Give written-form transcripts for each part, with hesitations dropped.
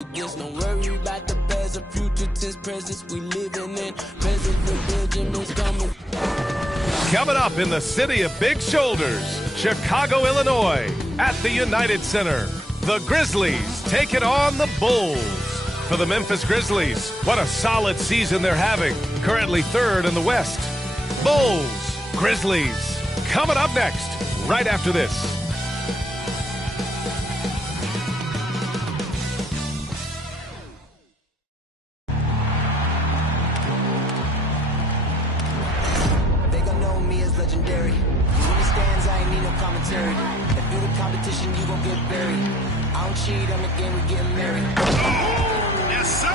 Don't worry about the past or future, tense presence we living in. Present for Benjamin's coming. Coming up in the city of big shoulders, Chicago, Illinois, at the United Center, the Grizzlies taking on the Bulls. For the Memphis Grizzlies, what a solid season they're having. Currently third in the West. Bulls, Grizzlies, coming up next, right after this. Legendary. When it stands, I ain't need no commentary. If you the competition, you gon' get buried. I don't cheat on the game, we getting married. Oh, yes, sir.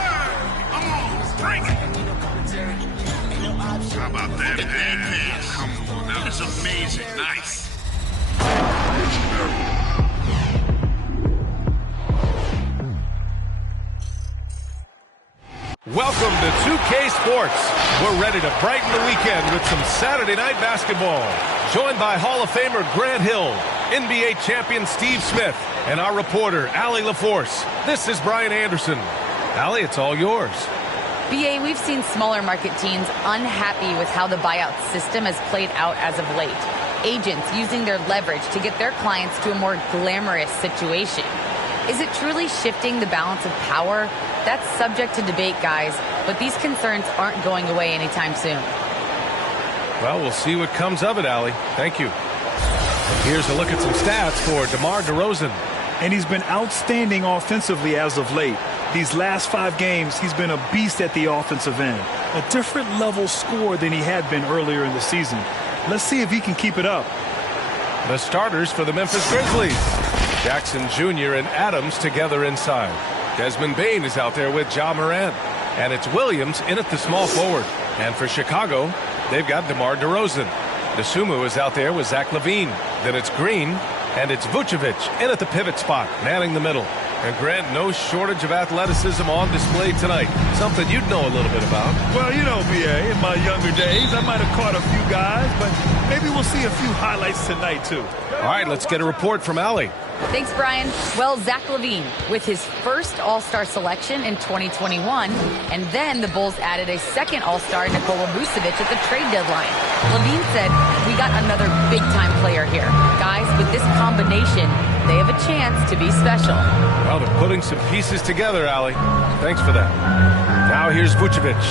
Come on, bring it. Ain't need no commentary. Ain't no option. How about that pass? Come on, that is amazing. Nice. Welcome to 2K Sports. We're ready to brighten the weekend with some Saturday night basketball. Joined by Hall of Famer Grant Hill, NBA champion Steve Smith, and our reporter, Allie LaForce. This is Brian Anderson. Allie, it's all yours. BA, we've seen smaller market teams unhappy with how the buyout system has played out as of late. Agents using their leverage to get their clients to a more glamorous situation. Is it truly shifting the balance of power? That's subject to debate, guys, but these concerns aren't going away anytime soon. Well, we'll see what comes of it, Allie. Thank you. Here's a look at some stats for DeMar DeRozan. And he's been outstanding offensively as of late. These last 5 games, he's been a beast at the offensive end. A different level score than he had been earlier in the season. Let's see if he can keep it up. The starters for the Memphis Grizzlies. Jackson Jr. and Adams together inside. Desmond Bane is out there with Ja Morant. And it's Williams in at the small forward. And for Chicago, they've got DeMar DeRozan. Dosunmu is out there with Zach LaVine. Then it's Green, and it's Vucevic in at the pivot spot, manning the middle. And Grant, no shortage of athleticism on display tonight. Something you'd know a little bit about. Well, you know, BA, in my younger days, I might have caught a few guys, but maybe we'll see a few highlights tonight, too. All right, let's get a report from Allie. Thanks, Brian. Well, Zach LaVine with his first All-Star selection in 2021, and then the Bulls added a second All-Star, Nikola Vucevic, at the trade deadline. LaVine said, "We got another big-time player here. Guys, with this combination, they have a chance to be special." Well, they're putting some pieces together, Allie. Thanks for that. Now here's Vucevic.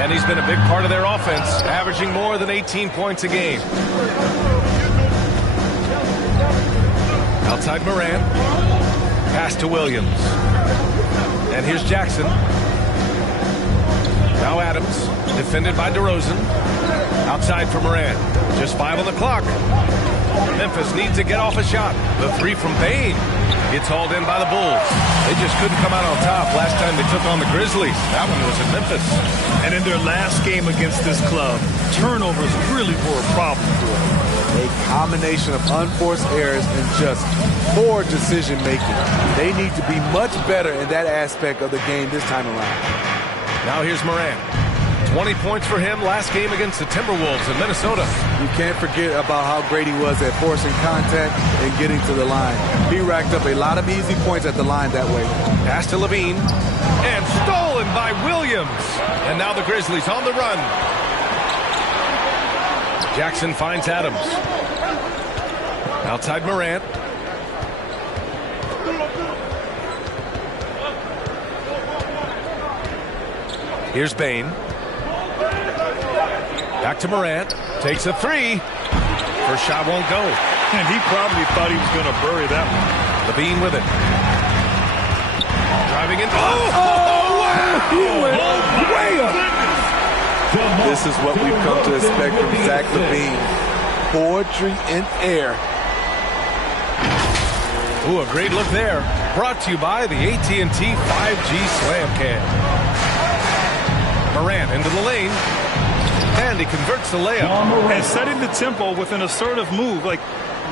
And he's been a big part of their offense, averaging more than 18 points a game. Outside Morant. Pass to Williams. And here's Jackson. Now Adams, defended by DeRozan. Outside for Morant. Just 5 on the clock. Memphis needs to get off a shot. The 3 from Bane. It's hauled in by the Bulls. They just couldn't come out on top last time they took on the Grizzlies. That one was in Memphis. And in their last game against this club, turnovers really were a problem for them. A combination of unforced errors and just poor decision-making. They need to be much better in that aspect of the game this time around. Now here's Morant. 20 points for him last game against the Timberwolves in Minnesota. You can't forget about how great he was at forcing contact and getting to the line. He racked up a lot of easy points at the line that way. Pass to LaVine. And stolen by Williams. And now the Grizzlies on the run. Jackson finds Adams. Outside Morant. Here's Bane. Back to Morant. Takes a 3. First shot won't go. And he probably thought he was going to bury that one. LaVine with it. Driving in. Wow! He went way up. This is what we've come to expect from Zach LaVine. Poetry in air. Ooh, a great look there. Brought to you by the AT&T 5G Slam Cam. Morant into the lane. And he converts the layup. And setting the tempo with an assertive move. Like,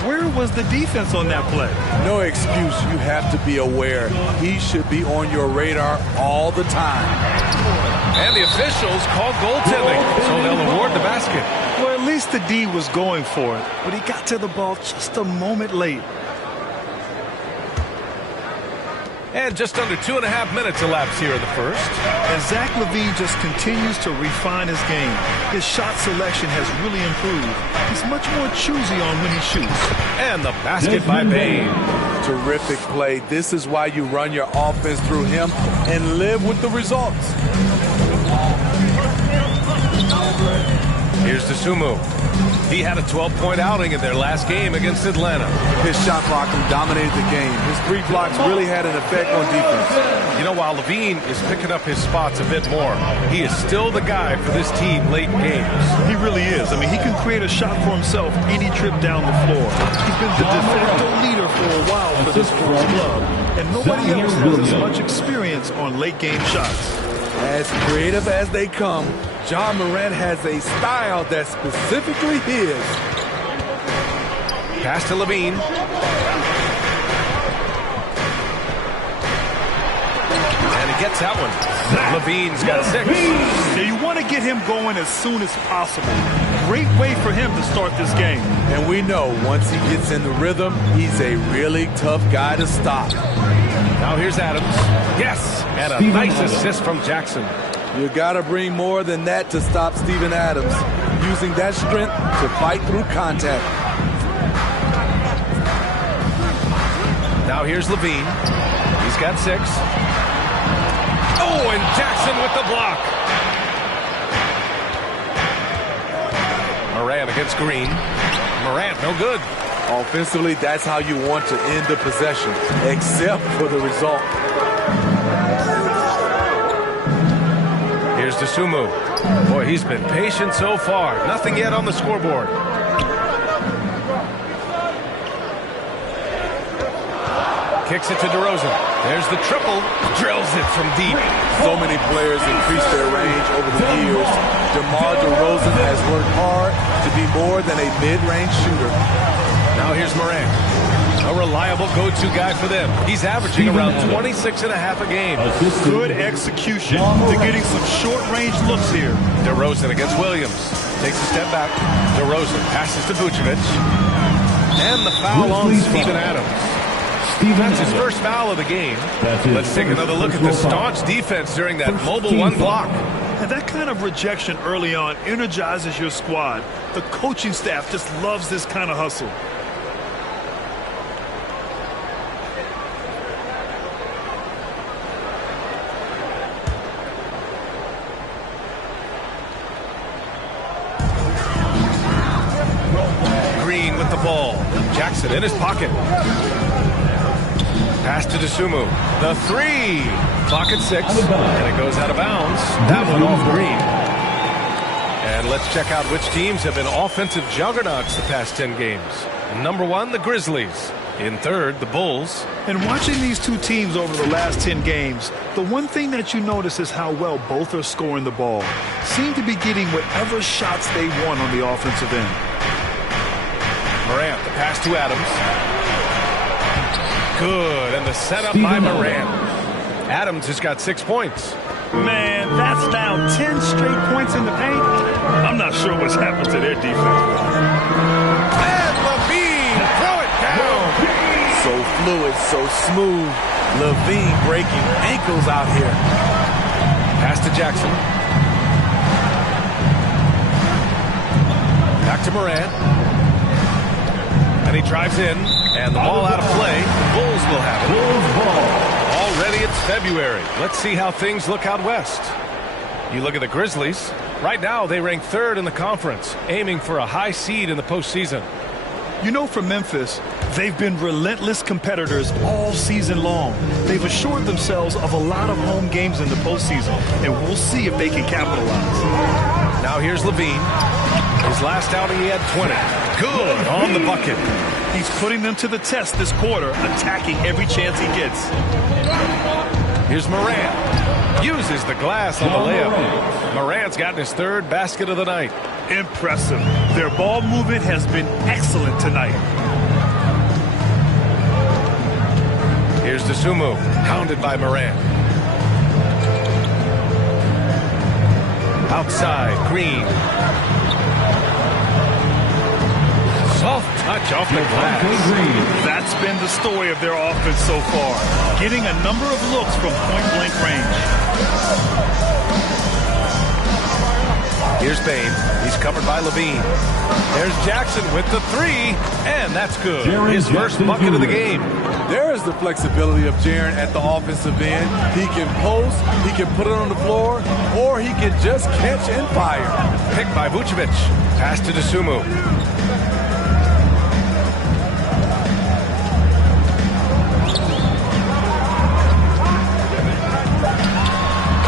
where was the defense on that play? No excuse. You have to be aware. He should be on your radar all the time. And the officials called goaltending, so they'll award the basket. Well, at least the D was going for it, but he got to the ball just a moment late. And just under 2.5 minutes elapsed here in the first. And Zach LaVine just continues to refine his game. His shot selection has really improved. He's much more choosy on when he shoots. And the basket by Bane. Terrific play. This is why you run your offense through him and live with the results. Here's DeSumo. He had a 12-point outing in their last game against Atlanta. His shot blocking dominated the game. His 3 blocks really had an effect on defense. You know, while LaVine is picking up his spots a bit more, he is still the guy for this team late in games. He really is. I mean, he can create a shot for himself any trip down the floor. He's been the de facto leader for a while for this club, and nobody else has as much experience on late-game shots. As creative as they come, Ja Morant has a style that's specifically his. Pass to LaVine. And he gets that one. LaVine's got 6. Now you want to get him going as soon as possible. Great way for him to start this game. And we know once he gets in the rhythm, he's a really tough guy to stop. Now here's Adams. Yes! And a nice assist from Jackson. You got to bring more than that to stop Steven Adams, using that strength to fight through contact. Now here's LaVine. He's got 6. Oh, and Jackson with the block. Morant against Green. Morant, no good. Offensively, that's how you want to end the possession, except for the result. Here's DeSumo. Boy, he's been patient so far. Nothing yet on the scoreboard. Kicks it to DeRozan. There's the triple. Drills it from deep. So many players increased their range over the years. DeMar DeRozan has worked hard to be more than a mid-range shooter. Now here's Morant. A reliable go-to guy for them. He's averaging around 26.5 a game. Good execution to getting some short-range looks here. DeRozan against Williams. Takes a step back. DeRozan passes to Vucevic. And the foul on Steven Adams. That's his first foul of the game. Let's take another look at the staunch defense during that mobile 1 block. And that kind of rejection early on energizes your squad. The coaching staff just loves this kind of hustle. Green with the ball. Jackson in his pocket. Pass to DeSumo. The 3. Clock at 6. And it goes out of bounds. That one off Green. And let's check out which teams have been offensive juggernauts the past 10 games. Number 1, the Grizzlies. In third, the Bulls. And watching these two teams over the last 10 games, the one thing that you notice is how well both are scoring the ball. Seem to be getting whatever shots they want on the offensive end. Morant, the pass to Adams. Good, and the setup by Morant. Adams has got 6 points. Man, that's now 10 straight points in the paint. I'm not sure what's happened to their defense. And LaVine, throw it down. So fluid, so smooth. LaVine breaking ankles out here. Pass to Jackson. Back to Morant. And he drives in, and the ball out of play. The Bulls will have it. Already it's February. Let's see how things look out west. You look at the Grizzlies. Right now, they rank 3rd in the conference, aiming for a high seed in the postseason. You know, for Memphis, they've been relentless competitors all season long. They've assured themselves of a lot of home games in the postseason, and we'll see if they can capitalize. Now here's LaVine. His last outing, he had 20. Good on the bucket. He's putting them to the test this quarter, attacking every chance he gets. Here's Morant. Uses the glass on the layup. Morant's gotten his 3rd basket of the night. Impressive. Their ball movement has been excellent tonight. Here's DeSumo, pounded by Morant. Outside, Green. Soft touch off the glass. That's been the story of their offense so far, getting a number of looks from point-blank range. Here's Bain. He's covered by Levine. There's Jackson with the three, and that's good. His first bucket of the game. There is the flexibility of Jaren at the offensive end. He can post, he can put it on the floor, or he can just catch and fire. Picked by Vucevic. Pass to Dosunmu.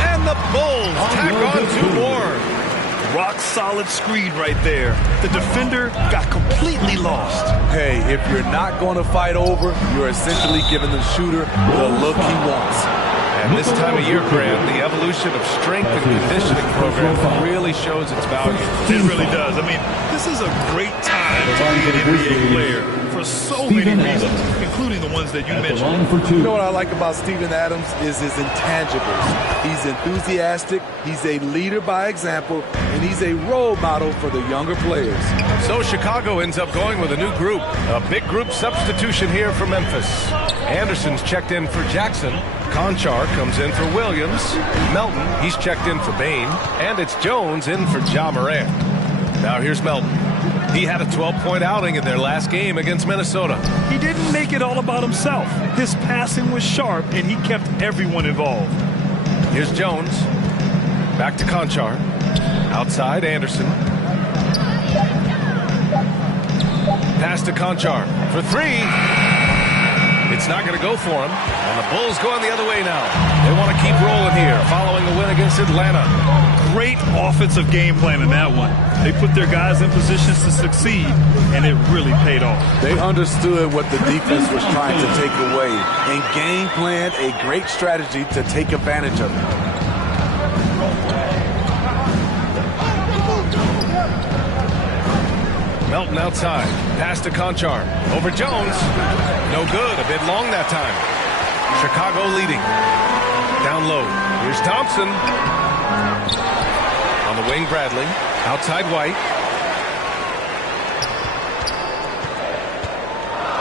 And the Bulls tack on two more. Rock-solid screen right there. The defender got completely lost. Hey, if you're not going to fight over, you're essentially giving the shooter the look he wants. And this time of year, Graham, the evolution of strength and conditioning program really shows its value. It really does. I mean, this is a great time to be an NBA player for so many reasons, including the ones that you mentioned. You know what I like about Steven Adams is his intangibles. He's enthusiastic, he's a leader by example, and he's a role model for the younger players. So Chicago ends up going with a new group. A big group substitution here for Memphis. Anderson's checked in for Jackson. Conchar comes in for Williams. Melton, he's checked in for Bain. And it's Jones in for Ja Morant. Now here's Melton. He had a 12-point outing in their last game against Minnesota. He didn't make it all about himself. His passing was sharp, and he kept everyone involved. Here's Jones. Back to Conchar. Outside, Anderson. Pass to Conchar for three. It's not going to go for him. And the Bulls going the other way now. They want to keep rolling here following the win against Atlanta. Great offensive game plan in that one. They put their guys in positions to succeed, and it really paid off. They understood what the defense was trying to take away and game planned a great strategy to take advantage of it. Melton outside. Pass to Conchar. Over Jones. No good. A bit long that time. Chicago leading. Down low. Here's Thompson. On the wing, Bradley. Outside, White.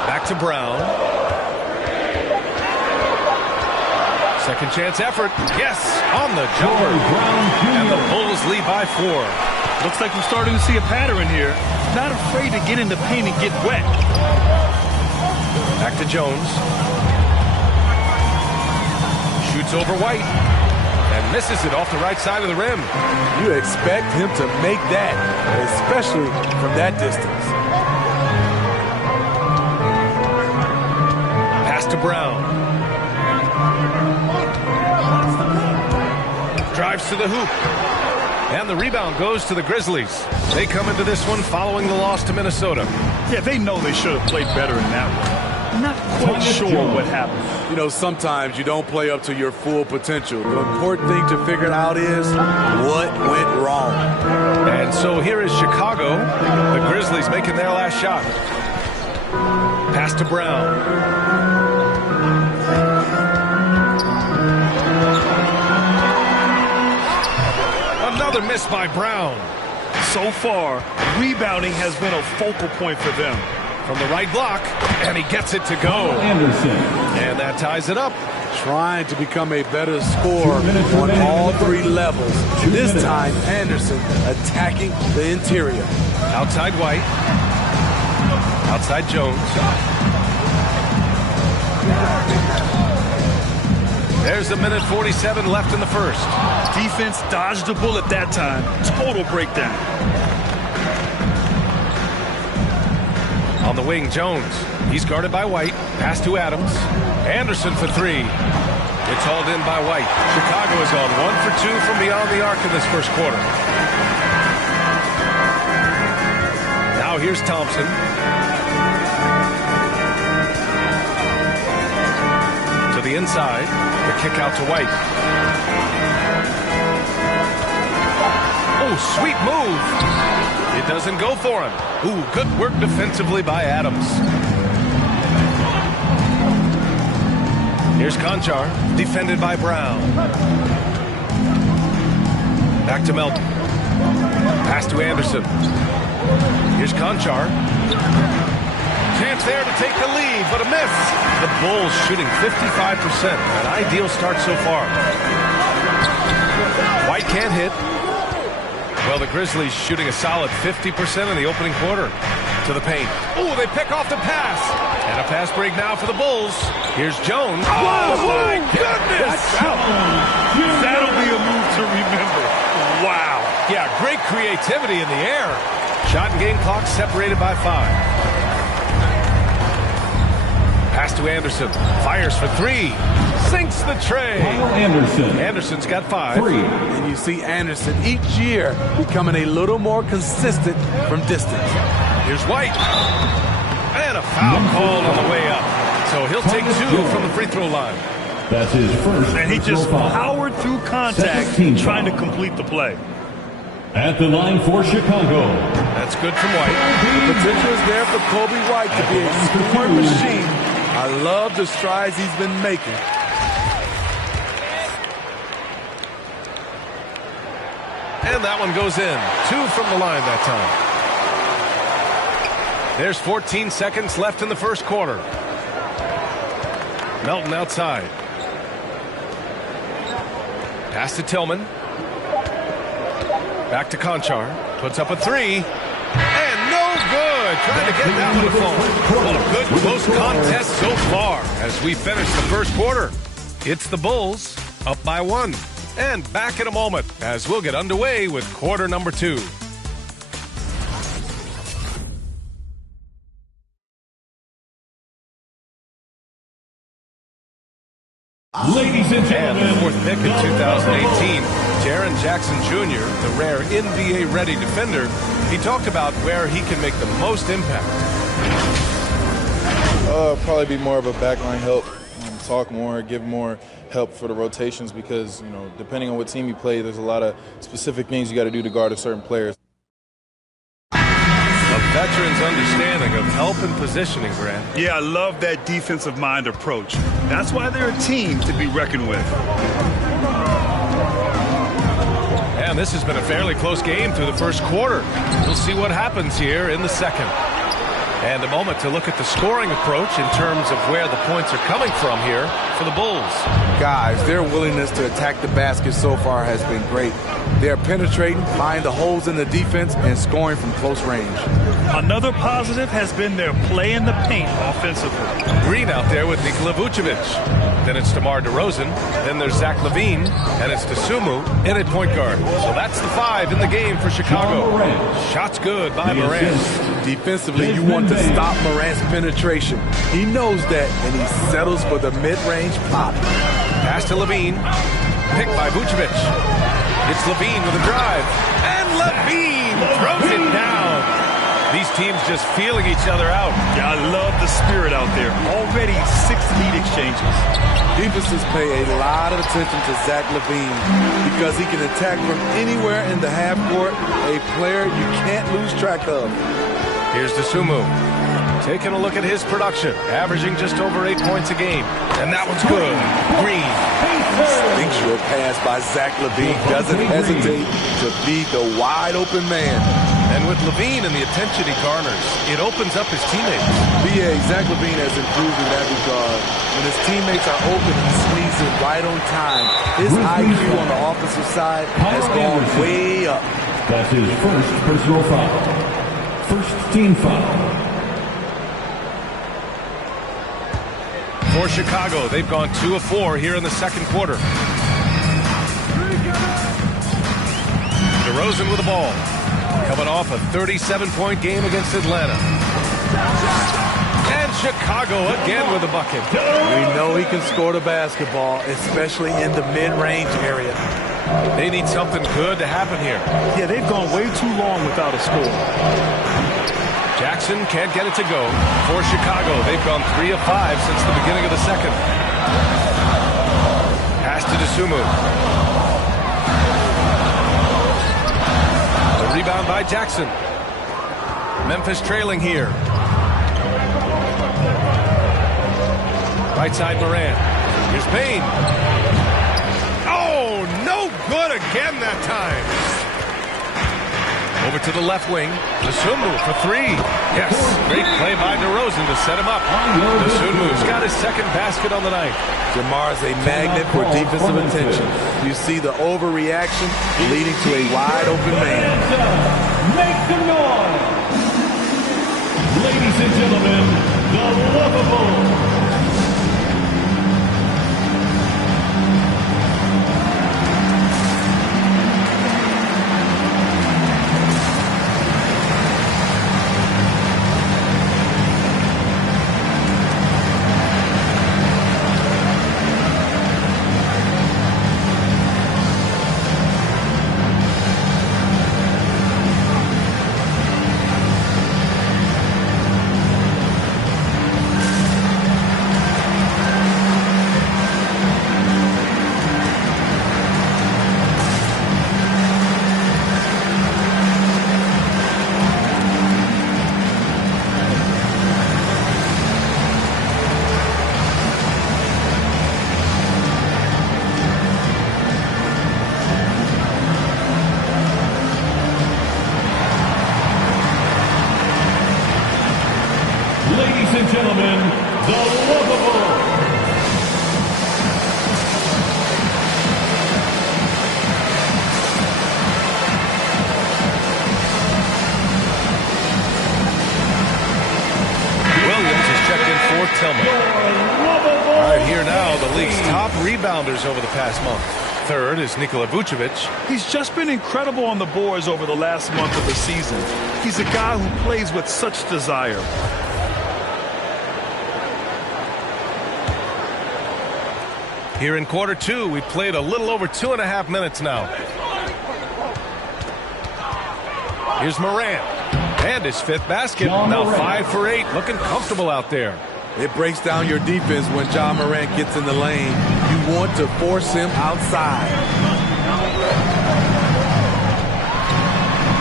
Back to Brown. Second chance effort. Yes, on the jumper. And the Bulls lead by 4. Looks like we're starting to see a pattern here. Not afraid to get in the paint and get wet. Back to Jones. Shoots over White. And misses it off the right side of the rim. You expect him to make that, especially from that distance. Pass to Brown. Drives to the hoop. And the rebound goes to the Grizzlies. They come into this one following the loss to Minnesota. Yeah, they know they should have played better in that one. Not quite sure what happened. You know, sometimes you don't play up to your full potential. The important thing to figure out is what went wrong. And so here is Chicago. The Grizzlies making their last shot. Pass to Brown. Another miss by Brown. So far, rebounding has been a focal point for them. From the right block, and he gets it to go. Anderson. And that ties it up. Trying to become a better scorer on all 3 levels. This time, Anderson attacking the interior. Outside White. Outside Jones. There's a minute 47 left in the first. Defense dodged a bullet that time. Total breakdown. On the wing, Jones. He's guarded by White. Pass to Adams. Anderson for 3. It's hauled in by White. Chicago has gone 1 for 2 from beyond the arc in this first quarter. Now here's Thompson. To the inside. The kick out to White. Oh, sweet move. It doesn't go for him. Ooh, good work defensively by Adams. Here's Conchar, defended by Brown. Back to Melton. Pass to Anderson. Here's Conchar. Chance there to take the lead, but a miss. The Bulls shooting 55%. An ideal start so far. White can't hit. Well, the Grizzlies shooting a solid 50% in the opening quarter. To the paint. Oh, they pick off the pass. And a pass break now for the Bulls. Here's Jones. Oh, my goodness! That'll be a move to remember. Wow. Yeah, great creativity in the air. Shot and game clock separated by 5. Pass to Anderson. Fires for 3. Sinks the tray. Anderson's got 5. 3. And you see Anderson each year becoming a little more consistent from distance. Here's White. And a foul called on the way up. So he'll take 2 from the free throw line. That's his first. And he just powered through contact trying to complete the play. At the line for Chicago. That's good from White. The potential is there for Kobe White to be a scoring machine. I love the strides he's been making. And that one goes in. 2 from the line that time. There's 14 seconds left in the first quarter. Melton outside. Pass to Tillman. Back to Conchar. Puts up a 3. And no good. Trying to get that one to fall. Well, a good close contest so far as we finish the first quarter. It's the Bulls up by 1. And back in a moment as we'll get underway with quarter number 2. Ladies and gentlemen, the 4th pick in 2018, Jaren Jackson Jr., the rare NBA-ready defender, he talked about where he can make the most impact. Probably be more of a backline help, talk more, give more help for the rotations because, you know, depending on what team you play, there's a lot of specific things you got to do to guard a certain player. Veterans' understanding of help and positioning, Grant. Yeah, I love that defensive mind approach. That's why they're a team to be reckoned with. And this has been a fairly close game through the first quarter. We'll see what happens here in the second. And a moment to look at the scoring approach in terms of where the points are coming from here for the Bulls. Guys, their willingness to attack the basket so far has been great. They're penetrating, finding the holes in the defense, and scoring from close range. Another positive has been their play in the paint offensively. Green out there with Nikola Vucevic. Then it's DeMar DeRozan. Then there's Zach LaVine. And it's Dosunmu in at point guard. So that's the 5 in the game for Chicago. Shots good by Morant. Defensively, you want to stop Morant's penetration. He knows that, and he settles for the mid-range pop. Pass to LaVine. Picked by Vucevic. It's LaVine with a drive. And LaVine throws it down. These teams just feeling each other out. Yeah, I love the spirit out there. Already 6 lead exchanges. Defenses pay a lot of attention to Zach LaVine because he can attack from anywhere in the half court, a player you can't lose track of. Here's Dosunmu. Taking a look at his production, averaging just over 8 points a game. And that one's good. Green. Instinctual pass by Zach LaVine doesn't hesitate to beat the wide-open man. And with LaVine and the attention he garners, it opens up his teammates. B.A. Zach LaVine has improved in that regard. When his teammates are open, he swings it right on time. His IQ on the offensive side has gone way up. That's his first personal foul. First team foul. For Chicago, they've gone 2 of 4 here in the second quarter. DeRozan with the ball. Coming off a 37-point game against Atlanta. And Chicago again with a bucket. We know he can score the basketball, especially in the mid-range area. They need something good to happen here. Yeah, they've gone way too long without a score. Jackson can't get it to go. For Chicago, they've gone 3 of 5 since the beginning of the second. Pass to Dosunmu. The rebound by Jackson. Memphis trailing here. Right side Morant. Here's Payne. Oh, no good again that time. Over to the left wing. Dosunmu for three. Yes, great play by DeRozan to set him up. Dosunmu's got his second basket on the night. Jamar's a magnet for defensive attention. You see the overreaction leading to a wide open man. Make some noise! Ladies and gentlemen, the lovable. Ladies and gentlemen, the lovable. Williams is checked in for Tillman. All right, here now, the league's top rebounders over the past month. Third is Nikola Vucevic. He's just been incredible on the boards over the last month of the season. He's a guy who plays with such desire. Here in quarter two, we played a little over 2.5 minutes now. Here's Morant. And his fifth basket. Now 5 for 8. Looking comfortable out there. It breaks down your defense when Ja Morant gets in the lane. You want to force him outside.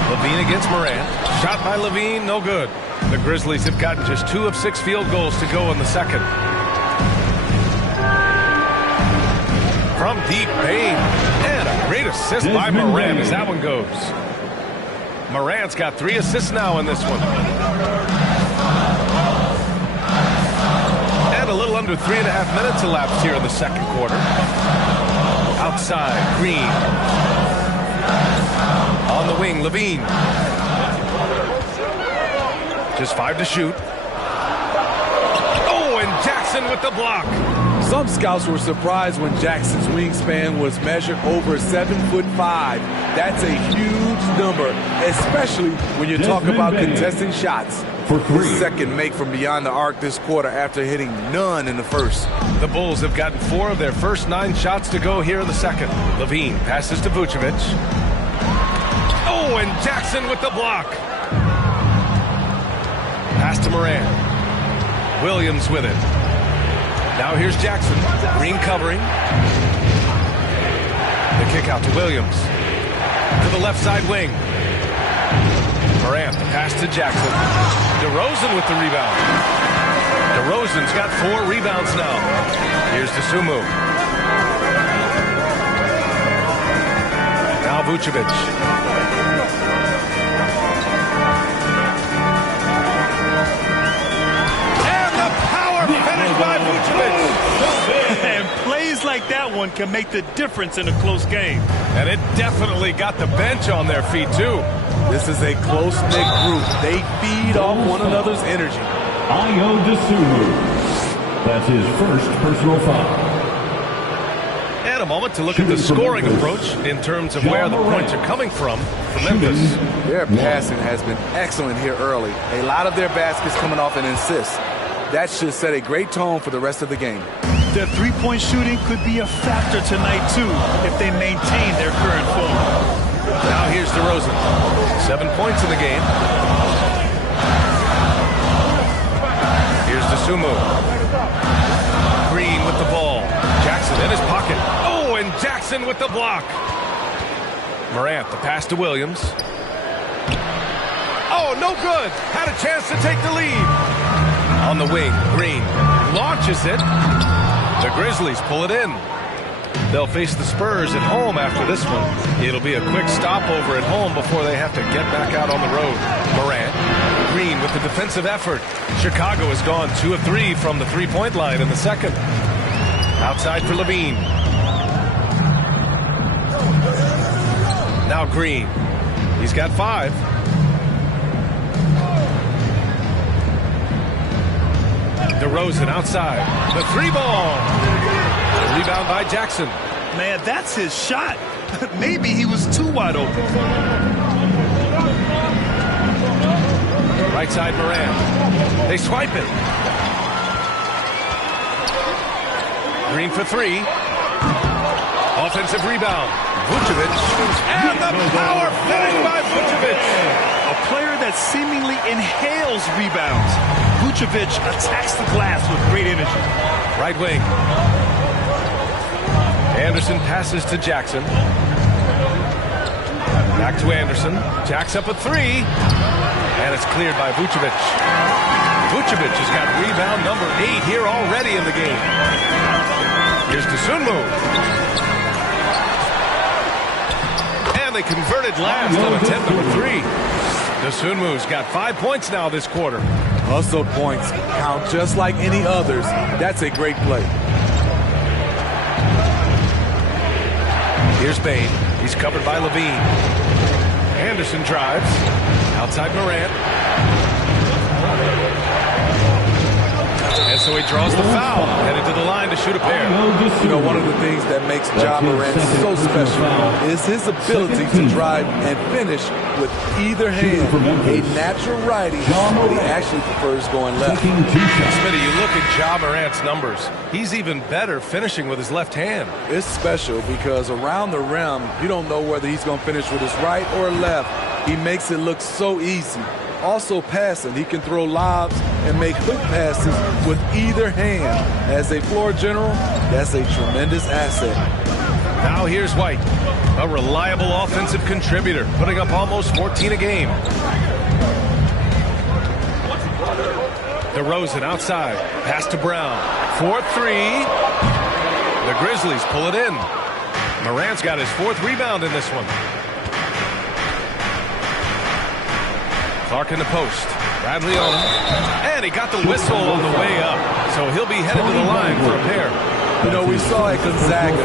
LaVine against Morant. Shot by LaVine, no good. The Grizzlies have gotten just 2 of 6 field goals to go in the second. From deep, Payne. And a great assist by Morant as that one goes. Morant's got 3 assists now in this one. And a little under 3.5 minutes elapsed here in the second quarter. Outside, Green. On the wing, LaVine. Just 5 to shoot. Oh, and Jackson with the block. Some scouts were surprised when Jackson's wingspan was measured over 7'5". That's a huge number, especially when you're talking about contesting shots. His second make from beyond the arc this quarter after hitting none in the first. The Bulls have gotten 4 of their first 9 shots to go here in the second. LaVine passes to Vucevic. Oh, and Jackson with the block. Pass to Morant. Williams with it. Now here's Jackson. Green covering. The kick out to Williams. To the left side wing. Morant, the pass to Jackson. DeRozan with the rebound. DeRozan's got 4 rebounds now. Here's Dosunmu. Now Vucevic. By Vucevic. And plays like that one can make the difference in a close game. And it definitely got the bench on their feet, too. This is a close-knit group. They feed off one another's energy. Ayo Dosunmu. That's his first personal foul. And a moment to look at the scoring approach in terms of where the points are coming from for Memphis. Their passing has been excellent here early. A lot of their baskets coming off an assist. That should set a great tone for the rest of the game. Their three-point shooting could be a factor tonight, too, if they maintain their current form. Now here's DeRozan. 7 points in the game. Here's Dosunmu. Green with the ball. Jackson in his pocket. Oh, and Jackson with the block. Morant, the pass to Williams. Oh, no good. Had a chance to take the lead. On the wing, Green launches it. The Grizzlies pull it in. They'll face the Spurs at home after this one. It'll be a quick stopover at home before they have to get back out on the road. Morant, Green with the defensive effort. Chicago has gone 2 of 3 from the three-point line in the second. Outside for Levine. Now Green. He's got 5. DeRozan outside. The 3-ball. Rebound by Jackson. Man, that's his shot. Maybe he was too wide open. Right side Morant. They swipe it. Green for 3. Offensive rebound. Vucevic. And the power finish by Vucevic. A player that seemingly inhales rebounds. Vucevic attacks the glass with great energy. Right wing. Anderson passes to Jackson. Back to Anderson. Jacks up a 3. And it's cleared by Vucevic. Vucevic has got rebound number 8 here already in the game. Here's Dosunmu. And they converted last on attempt number 3. Dosunmu's got 5 points now this quarter. Hustle points count just like any others. That's a great play. Here's Bain. He's covered by Levine. Anderson drives. Outside Morant. And so he draws the foul. Headed to the line to shoot a pair. You know, one of the things that makes Ja Morant so special is his ability to drive and finish with either hand. A natural righty, but he actually prefers going left. Smitty, you look at Ja Morant's numbers. He's even better finishing with his left hand. It's special because around the rim, you don't know whether he's going to finish with his right or left. He makes it look so easy. Also passing, he can throw lobs and make hook passes with either hand. As a floor general, that's a tremendous asset. Now here's White, a reliable offensive contributor, putting up almost 14 a game. DeRozan outside, pass to Brown, 4-3. The Grizzlies pull it in. Morant's got his 4th rebound in this one. Clark in the post. Bradley on him. And he got the whistle on the way up. So he'll be headed to the line for a pair. You know, we saw at Gonzaga,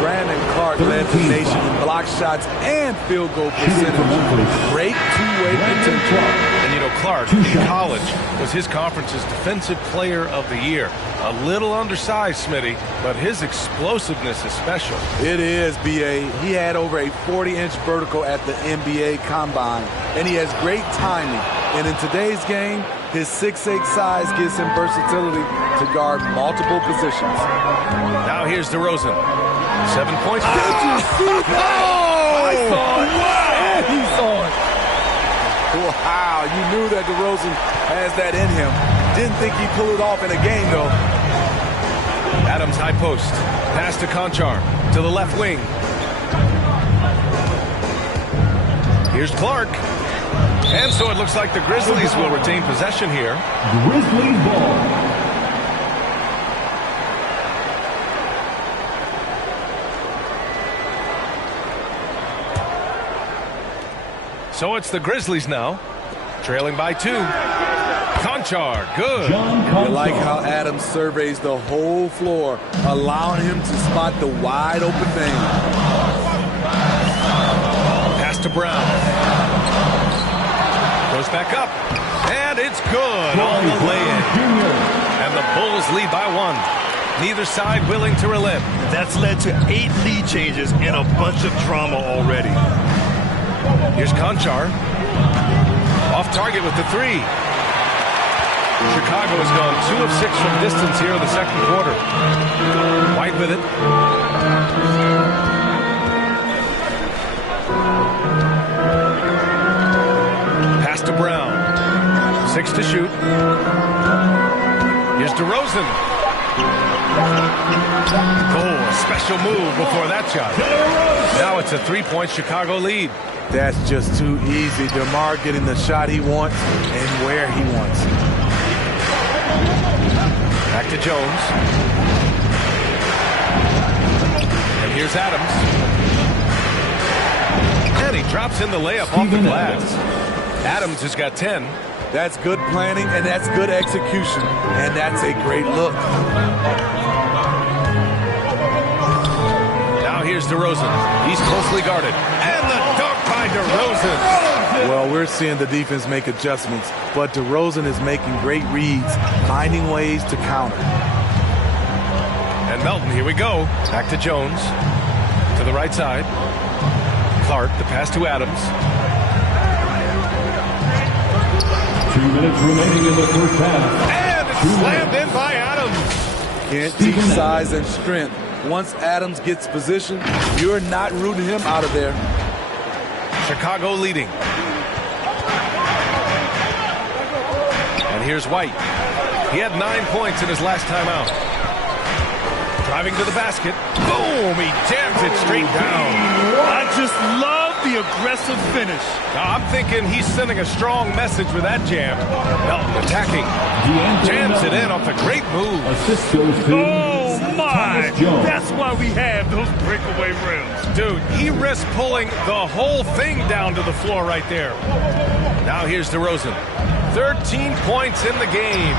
Brandon Clark led the nation in block shots and field goal percentage. Great two-way potential. And you know, Clark in college was his conference's defensive player of the year. A little undersized, Smitty, but his explosiveness is special. It is, B.A. He had over a 40-inch vertical at the NBA Combine, and he has great timing. And in today's game, his 6'8" size gives him versatility to guard multiple positions. Now here's DeRozan. 7 points. Did you see that? I saw it. And he saw it. Wow, you knew that DeRozan has that in him. Didn't think he'd pull it off in a game, though. Adams high post. Pass to Conchar. To the left wing. Here's Clark. And so it looks like the Grizzlies will retain possession here. Grizzlies ball. So it's the Grizzlies now, trailing by 2. Conchar, good. I like how Adams surveys the whole floor, allowing him to spot the wide open vein. Pass to Brown. Goes back up, and it's good on the lay-in. And the Bulls lead by 1. Neither side willing to relent. That's led to 8 lead changes and a bunch of drama already. Here's Conchar. Off target with the 3. Chicago has gone 2 of 6 from distance here in the second quarter. White with it. Pass to Brown. 6 to shoot. Here's DeRozan. Oh, a special move before that shot. Now it's a 3-point Chicago lead. That's just too easy. DeMar getting the shot he wants and where he wants. Back to Jones. And Here's Adams. And he drops in the layup off the glass. Adams has got 10. That's good planning, and that's good execution. And that's a great look. Now here's DeRozan. He's closely guarded. And the dunk by DeRozan. Well, we're seeing the defense make adjustments, but DeRozan is making great reads, finding ways to counter. And Melton, here we go. Back to Jones. To the right side. Clark, the pass to Adams. 2 minutes remaining in the first half. And it's slammed in by Adams. Can't teach size and strength. Once Adams gets position, you're not rooting him out of there. Chicago leading. And here's White. He had 9 points in his last time out. Driving to the basket. Boom! He jams it straight down. I just love the aggressive finish. Now, I'm thinking he's sending a strong message with that jam. Melton attacking. Jams it in off a great move. Assist goes to Oh, my. Thomas Jones. That's why we have those breakaway rims. Dude, he risked pulling the whole thing down to the floor right there. Now here's DeRozan. 13 points in the game.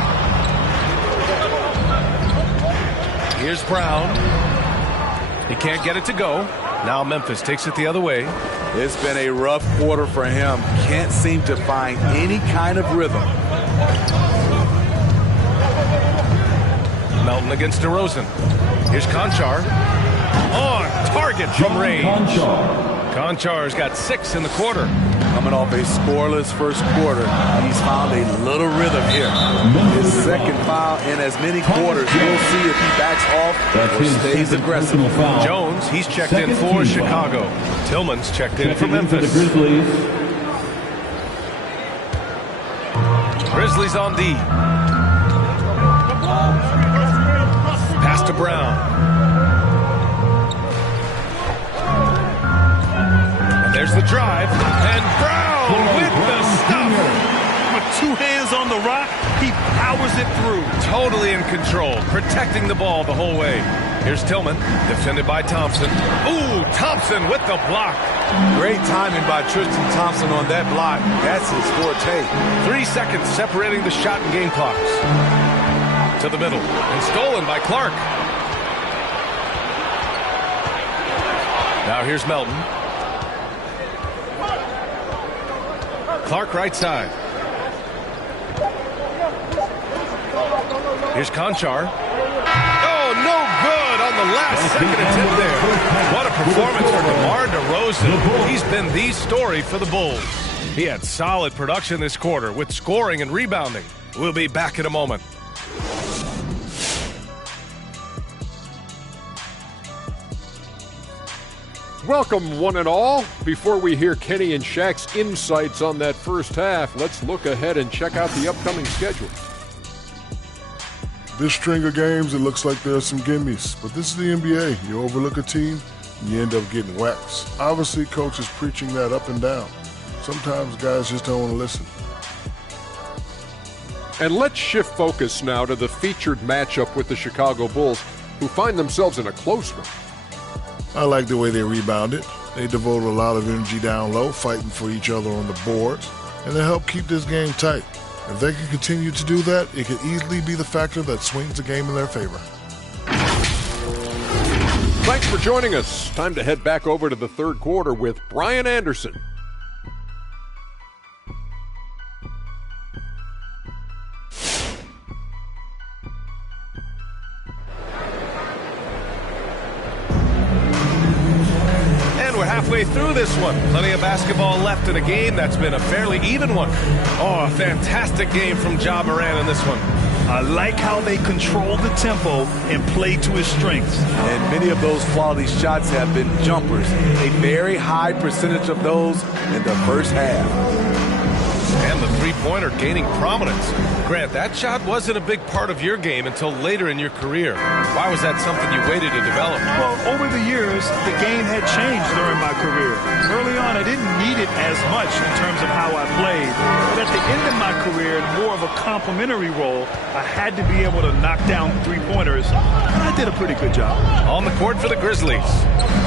Here's Brown. He can't get it to go. Now Memphis takes it the other way. It's been a rough quarter for him. Can't seem to find any kind of rhythm. Melton against DeRozan. Here's Conchar. On target from range. Conchar's got 6 in the quarter. Coming off a scoreless first quarter, he's found a little rhythm here. His second foul in as many quarters. We'll see if he backs off or stays aggressive. Jones, he's checked in for Chicago. Tillman's checked in for Memphis. Grizzlies on D. Pass to Brown. And there's the drive. And Brown with the stuff. With 2 hands on the rock, he powers it through. Totally in control, protecting the ball the whole way. Here's Tillman, defended by Thompson. Ooh, Thompson with the block. Great timing by Tristan Thompson on that block. That's his forte. 3 seconds separating the shot and game clocks. To the middle, and stolen by Clark. Now here's Melton. Clark right side. Here's Conchar. Oh, no good on the last second attempt there. What a performance for DeMar DeRozan. He's been the story for the Bulls. He had solid production this quarter with scoring and rebounding. We'll be back in a moment. Welcome, one and all. Before we hear Kenny and Shaq's insights on that first half, let's look ahead and check out the upcoming schedule. This string of games, it looks like there are some gimmies, but this is the NBA. You overlook a team, and you end up getting waxed. Obviously, coach is preaching that up and down. Sometimes guys just don't want to listen. And let's shift focus now to the featured matchup with the Chicago Bulls, who find themselves in a close one. I like the way they rebounded. They devoted a lot of energy down low, fighting for each other on the boards, and they helped keep this game tight. If they can continue to do that, it could easily be the factor that swings the game in their favor. Thanks for joining us. Time to head back over to the third quarter with Brian Anderson. Halfway through this one. Plenty of basketball left in a game that's been a fairly even one. Oh, a fantastic game from Ja Morant in this one. I like how they control the tempo and play to his strengths. And many of those quality shots have been jumpers. A very high percentage of those in the first half. And the three-pointer gaining prominence. Grant, that shot wasn't a big part of your game until later in your career. Why was that something you waited to develop? Well, over the years, the game had changed during my career. Early on, I didn't need it as much in terms of how I played. But at the end of my career, in more of a complementary role, I had to be able to knock down three-pointers, and I did a pretty good job. On the court for the Grizzlies,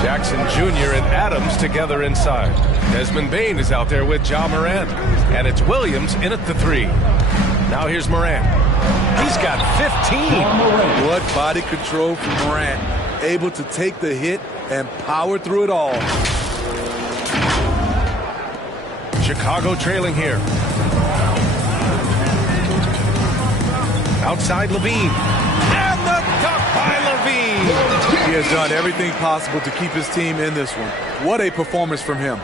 Jackson Jr. and Adams together inside. Desmond Bane is out there with Ja Morant, and it's Williams in at the three. Now here's Morant. He's got 15. What body control from Morant. Able to take the hit and power through it all. Chicago trailing here. Outside Levine. And the dunk by Levine. He has done everything possible to keep his team in this one. What a performance from him.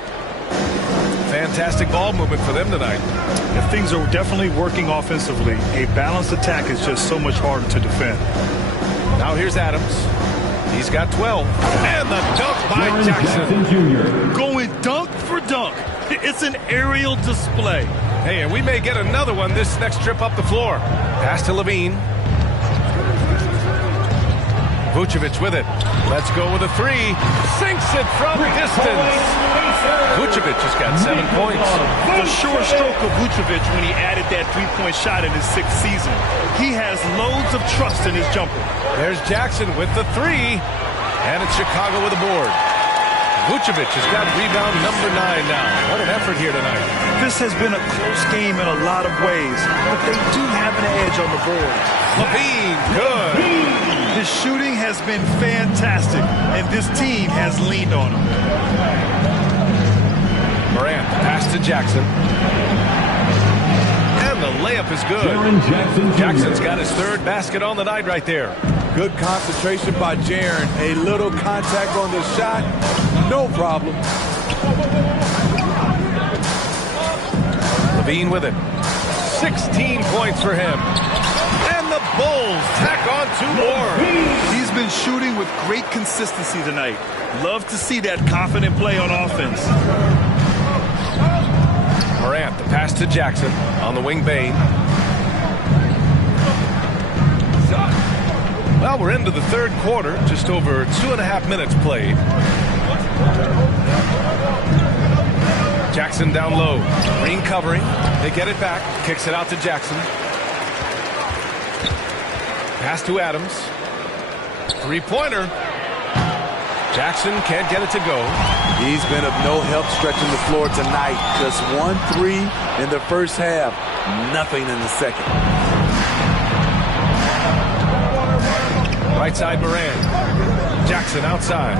Fantastic ball movement for them tonight. If things are definitely working offensively, a balanced attack is just so much harder to defend. Now here's Adams. He's got 12. And the dunk by Jackson. Jr. Going dunk for dunk. It's an aerial display. Hey, and we may get another one this next trip up the floor. Pass to Levine. Vucevic with it. Let's go with a three. Sinks it from distance. Vucevic has got 7 points. The short stroke of Vucevic when he added that three-point shot in his 6th season. He has loads of trust in his jumper. There's Jackson with the three. And it's Chicago with a board. Vucevic has got rebound number 9 now. What an effort here tonight. This has been a close game in a lot of ways, but they do have an edge on the board. Levine, good. His shooting has been fantastic, and this team has leaned on him. Morant, pass to Jackson. And the layup is good. Jackson's got his 3rd basket on the night right there. Good concentration by Jaren. A little contact on the shot. No problem. Levine with it. 16 points for him. And the Bulls tack on 2 more. He's been shooting with great consistency tonight. Love to see that confident play on offense. Morant, the pass to Jackson. On the wing, Bane. Well, we're into the 3rd quarter. Just over 2.5 minutes played. Jackson down low. Green covering. They get it back. Kicks it out to Jackson. Pass to Adams. Three-pointer. Jackson can't get it to go. He's been of no help stretching the floor tonight. Just 1 3 in the first half. Nothing in the second. Right side Morant. Jackson outside.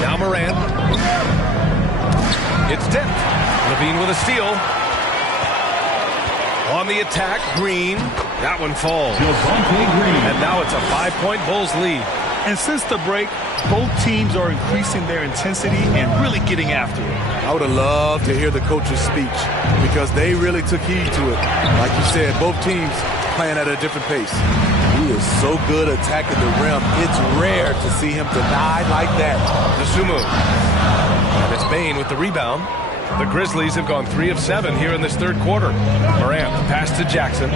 Now Morant. It's tipped. Levine with a steal. On the attack, Green. That one falls. And now it's a 5-point Bulls lead. And since the break, both teams are increasing their intensity and really getting after it. I would have loved to hear the coach's speech because they really took heed to it. Like you said, both teams playing at a different pace. He is so good attacking the rim. It's rare to see him denied like that. Dosunmu. And it's Bane with the rebound. The Grizzlies have gone 3 of 7 here in this 3rd quarter. Morant, the pass to Jackson.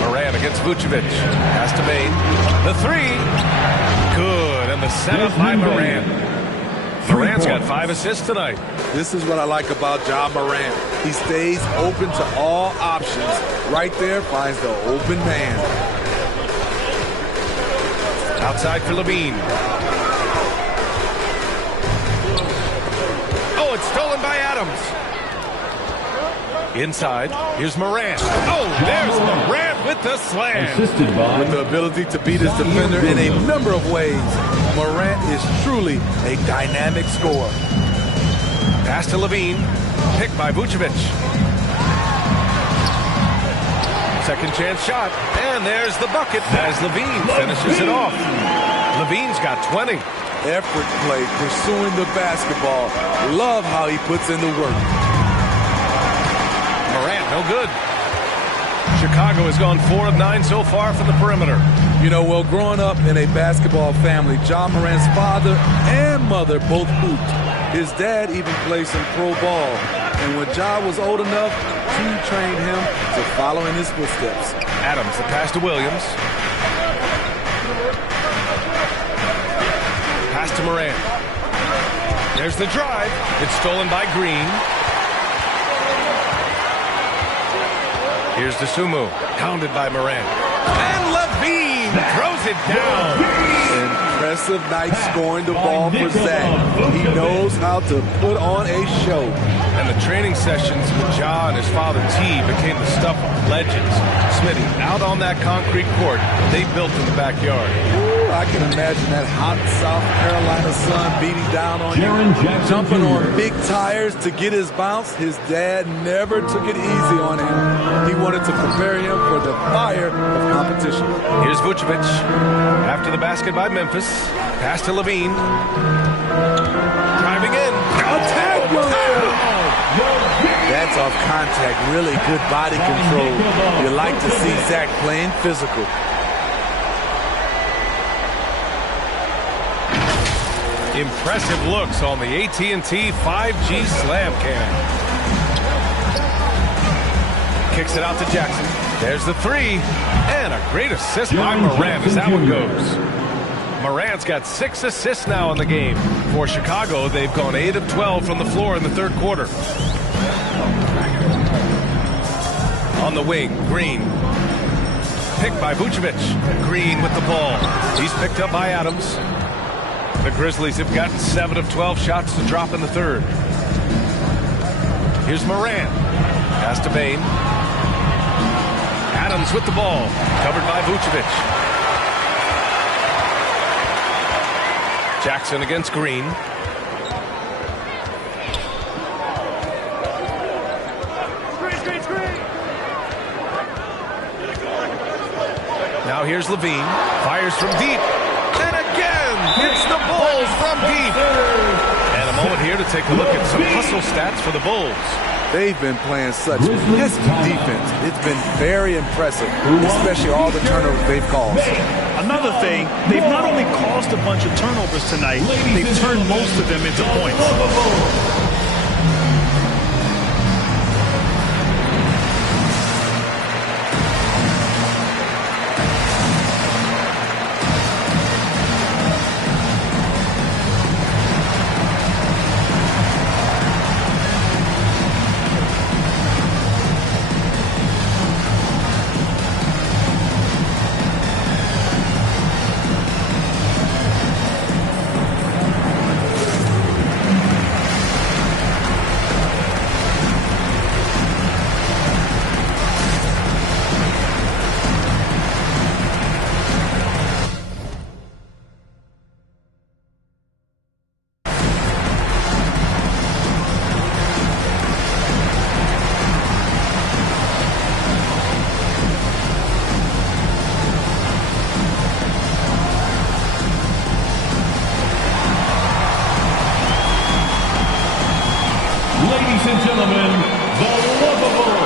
Morant against Vucevic. Pass to Bane. The three. Good. And the setup by Morant. Morant's got 5 assists tonight. This is what I like about Ja Morant. He stays open to all options. Right there, finds the open man. Outside for Levine. Oh, it's stolen by Adams. Inside, here's Morant. Oh, there's Morant with the slam. With the ability to beat his defender in a number of ways, Morant is truly a dynamic scorer. Pass to Levine. Picked by Vucevic. Second chance shot. And there's the bucket as Levine finishes it off. Levine's got 20. Effort play, pursuing the basketball. Love how he puts in the work. Morant, no good. Chicago has gone 4 of 9 so far from the perimeter. You know, well, growing up in a basketball family, Ja Morant's father and mother both hooped. His dad even played some pro ball. And when Ja was old enough, he trained him to follow in his footsteps. Adams, the pass to Williams. Pass to Morant. There's the drive. It's stolen by Green. Here's DeSumo, pounded by Morant. And Levine throws it down. Impressive night scoring the ball for Zach. He knows how to put on a show. And the training sessions with Ja and his father T became the stuff of legends. Smitty, out on that concrete court they built in the backyard. Ooh, I can imagine that hot South Carolina sun beating down on you. Jumping on big tires to get his bounce. His dad never took it easy on him. He wanted to prepare him for the fire of competition. Here's Vucevic. After the basket by Memphis. Pass to Levine. Driving in. Attack! That's off contact. Really good body control. You like to see Zach playing physical. Impressive looks on the AT&T 5G Slam Cam. Kicks it out to Jackson. There's the three. And a great assist by Morant as that one goes. Morant's got 6 assists now in the game. For Chicago, they've gone 8 of 12 from the floor in the third quarter. On the wing, Green. Picked by Vucevic. Green with the ball. He's picked up by Adams. The Grizzlies have gotten 7 of 12 shots to drop in the third. Here's Morant. Pass to Bane. Adams with the ball. Covered by Vucevic. Jackson against Green. Now here's Levine. Fires from deep. And again, hits the Bulls from deep. And a moment here to take a look at some hustle stats for the Bulls. They've been playing such risky defense. It's been very impressive, especially all the turnovers they've caused. Another thing, they've not only caused a bunch of turnovers tonight, they've turned most of them into points. Ladies and gentlemen, the Lovables.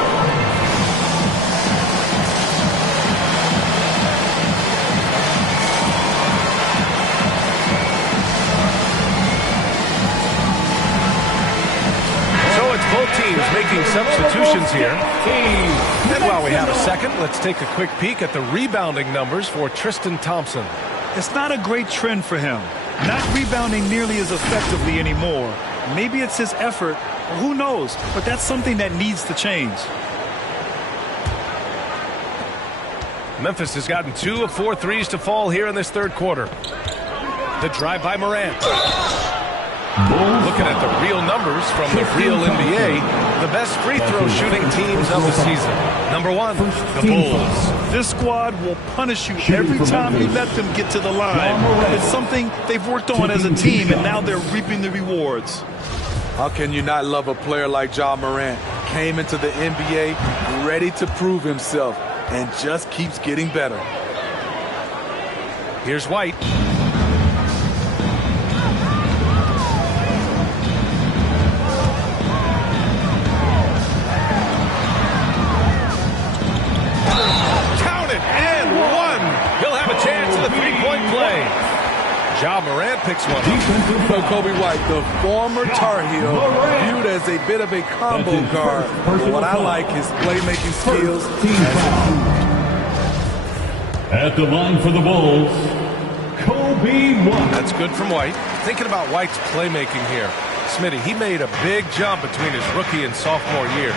So it's both teams making substitutions here. And while we have a second, let's take a quick peek at the rebounding numbers for Tristan Thompson. It's not a great trend for him. Not rebounding nearly as effectively anymore. Maybe it's his effort, or who knows, but that's something that needs to change. Memphis has gotten 2 of 4 threes to fall here in this third quarter. The drive by Morant. Looking at the real numbers from the real NBA, the best free throw shooting teams of the season. Number 1, the Bulls. This squad will punish you every time you let them get to the line. It's something they've worked on as a team, and now they're reaping the rewards. How can you not love a player like Ja Morant? Came into the NBA ready to prove himself and just keeps getting better. Here's White. Ja Morant picks one up. So Kobe White, the former Tar Heel, viewed as a bit of a combo guard. What I like, his playmaking skills. At the line for the Bulls, Kobe White. That's good from White. Thinking about White's playmaking here. Smitty, he made a big jump between his rookie and sophomore years.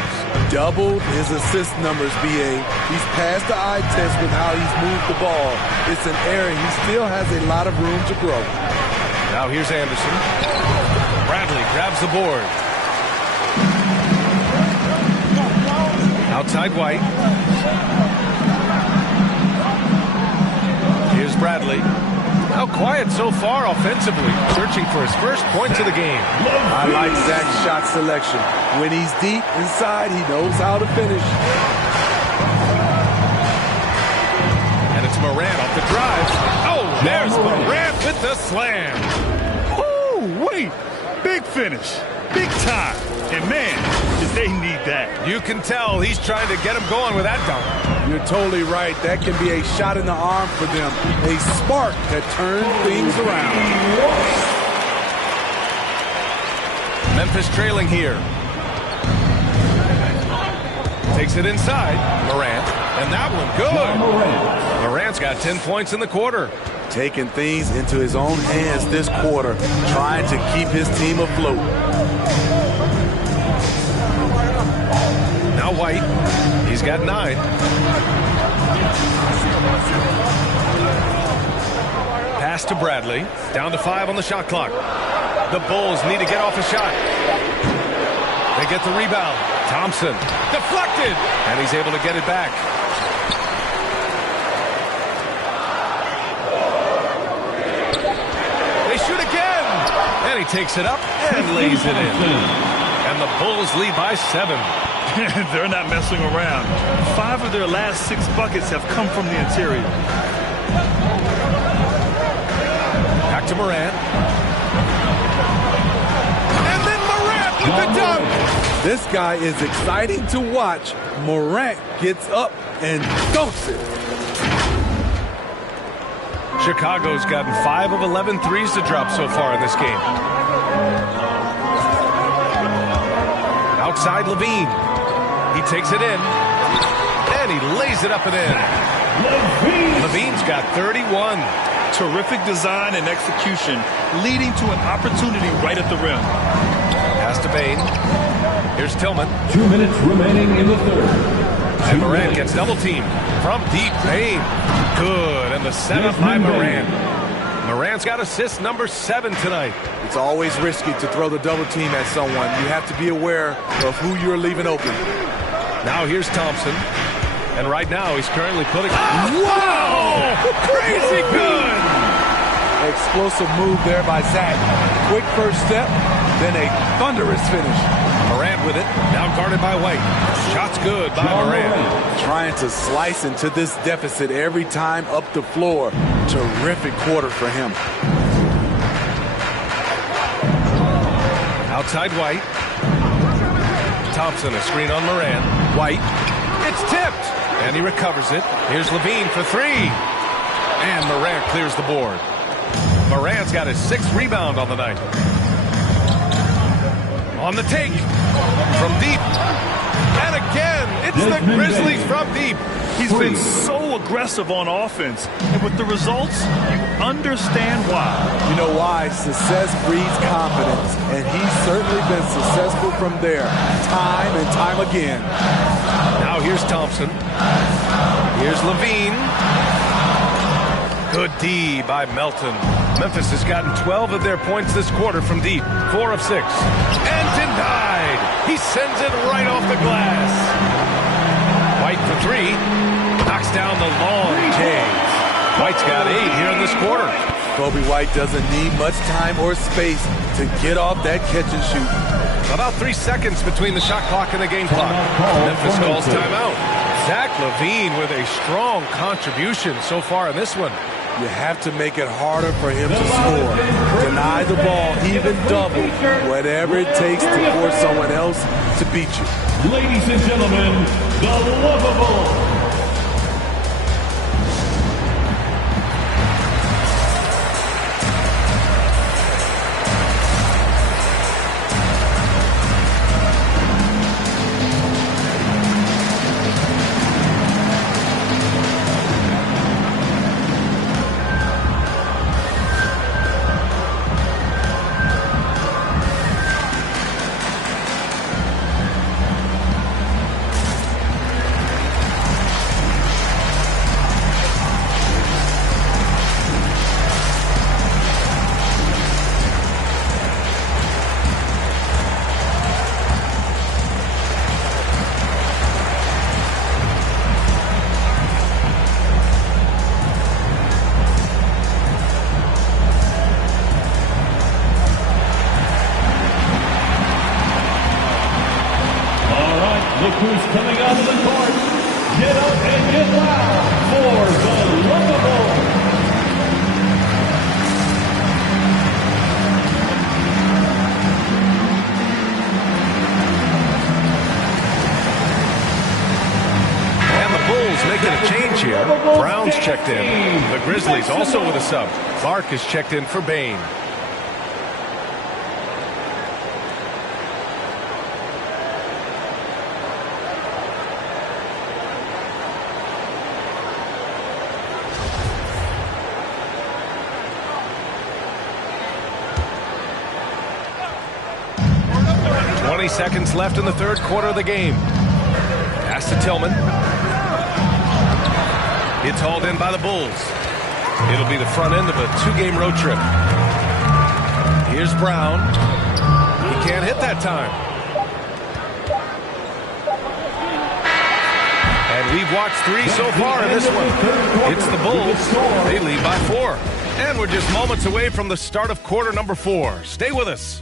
Doubled his assist numbers, BA. He's passed the eye test with how he's moved the ball. It's an area he still has a lot of room to grow. Now here's Anderson. Bradley grabs the board. Outside White. Here's Bradley. How quiet so far offensively, searching for his first points of the game. I like Zach's shot selection. When he's deep inside, he knows how to finish. And it's Morant off the drive. Oh, there's Morant with the slam. Oh, wait. Big finish. Big time. And man, did they need that. You can tell he's trying to get him going with that dunk. You're totally right. That can be a shot in the arm for them. A spark that turns things around. Memphis trailing here. Takes it inside. Morant. And that one good. Morant's got 10 points in the quarter. Taking things into his own hands this quarter. Trying to keep his team afloat. Now White. He's got 9. Pass to Bradley. Down to 5 on the shot clock. The Bulls need to get off a shot. They get the rebound. Thompson. Deflected. And he's able to get it back. They shoot again. And he takes it up and lays it in. And the Bulls lead by 7. They're not messing around. 5 of their last 6 buckets have come from the interior. Back to Morant. And then Morant with the dunk. This guy is exciting to watch. Morant gets up and dunks it. Chicago's gotten 5 of 11 threes to drop so far in this game. Outside Levine. He takes it in, and he lays it up and in. Levine's got 31. Terrific design and execution, leading to an opportunity right at the rim. Pass to Bain. Here's Tillman. 2 minutes remaining in the third. And Morant gets double teamed from deep. Bain. Good, and the setup by Morant. Morant's got assist number 7 tonight. It's always risky to throw the double team at someone. You have to be aware of who you're leaving open. Now here's Thompson. And right now he's currently putting... Wow! Crazy good! Explosive move there by Zach. Quick first step, then a thunderous finish. Morant with it. Now guarded by White. Shot's good by Morant. Trying to slice into this deficit every time up the floor. Terrific quarter for him. Outside White. Thompson, a screen on Morant. White. It's tipped. And he recovers it. Here's Levine for 3. And Morant clears the board. Morant's got his 6th rebound on the night. On the take. From deep. And again, it's the Grizzlies from deep. He's been so aggressive on offense. And with the results, you understand why. You know why? Success breeds confidence. And he's certainly been successful from there. Time and time again. Now here's Thompson. Here's Levine. Good D by Melton. Memphis has gotten 12 of their points this quarter from deep. 4 of 6. And denied. He sends it right off the glass. White for 3. Knocks down the long Jays. White's got 8 here in this quarter. Kobe White doesn't need much time or space to get off that catch and shoot. About 3 seconds between the shot clock and the game clock. Memphis calls timeout. Zach LaVine with a strong contribution so far in this one. You have to make it harder for him to score. Deny the ball, even double, whatever it takes to force someone else to beat you. Ladies and gentlemen, the lovable. Williams checked in. The Grizzlies also with a sub. Clark is checked in for Bain. Seconds left in the third quarter of the game. Pass to Tillman. It's hauled in by the Bulls. It'll be the front end of a two-game road trip. Here's Brown. He can't hit that time. And we've watched 3 so far in this one. It's the Bulls. They lead by 4. And we're just moments away from the start of quarter number 4. Stay with us.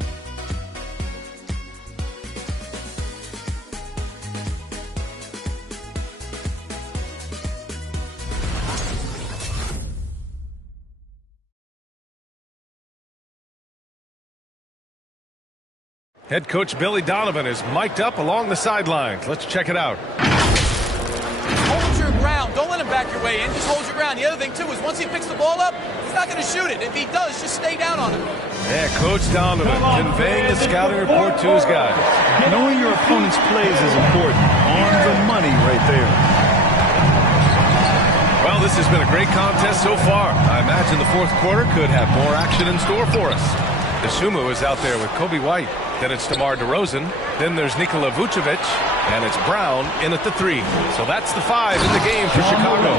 Head coach Billy Donovan is mic'd up along the sidelines. Let's check it out. Hold your ground. Don't let him back your way in. Just hold your ground. The other thing, too, is once he picks the ball up, he's not going to shoot it. If he does, just stay down on him. Yeah, Coach Donovan conveying the scouting report to his guys. Knowing your opponent's plays is important. On the money right there. Well, this has been a great contest so far. I imagine the fourth quarter could have more action in store for us. Dosunmu is out there with Kobe White. Then it's DeMar DeRozan. Then there's Nikola Vucevic. And it's Brown in at the 3. So that's the 5 in the game for Chicago.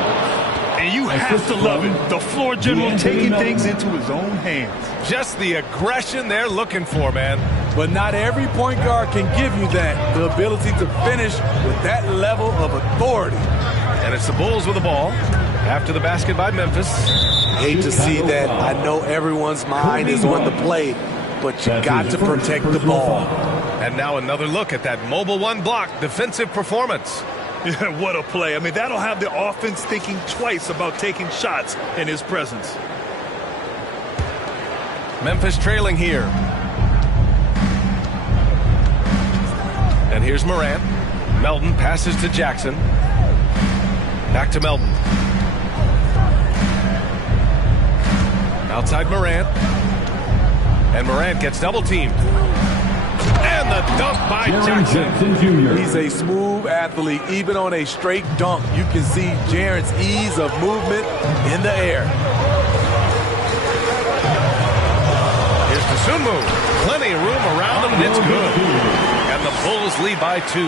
And you have to love it. The floor general taking things into his own hands. Just the aggression they're looking for, man. But not every point guard can give you that. The ability to finish with that level of authority. And it's the Bulls with the ball. After the basket by Memphis. Hate to see that. I know everyone's mind is on the play, but you got to protect the ball. And now another look at that mobile 1 block defensive performance. What a play. I mean, that'll have the offense thinking twice about taking shots in his presence. Memphis trailing here. And here's Morant. Melton passes to Jackson. Back to Melton. Outside Morant. And Morant gets double-teamed. And the dunk by Jackson. He's a smooth athlete. Even on a straight dunk, you can see Jaren's ease of movement in the air. Here's Dosunmu. Plenty of room around him, and it's good. And the Bulls lead by 2.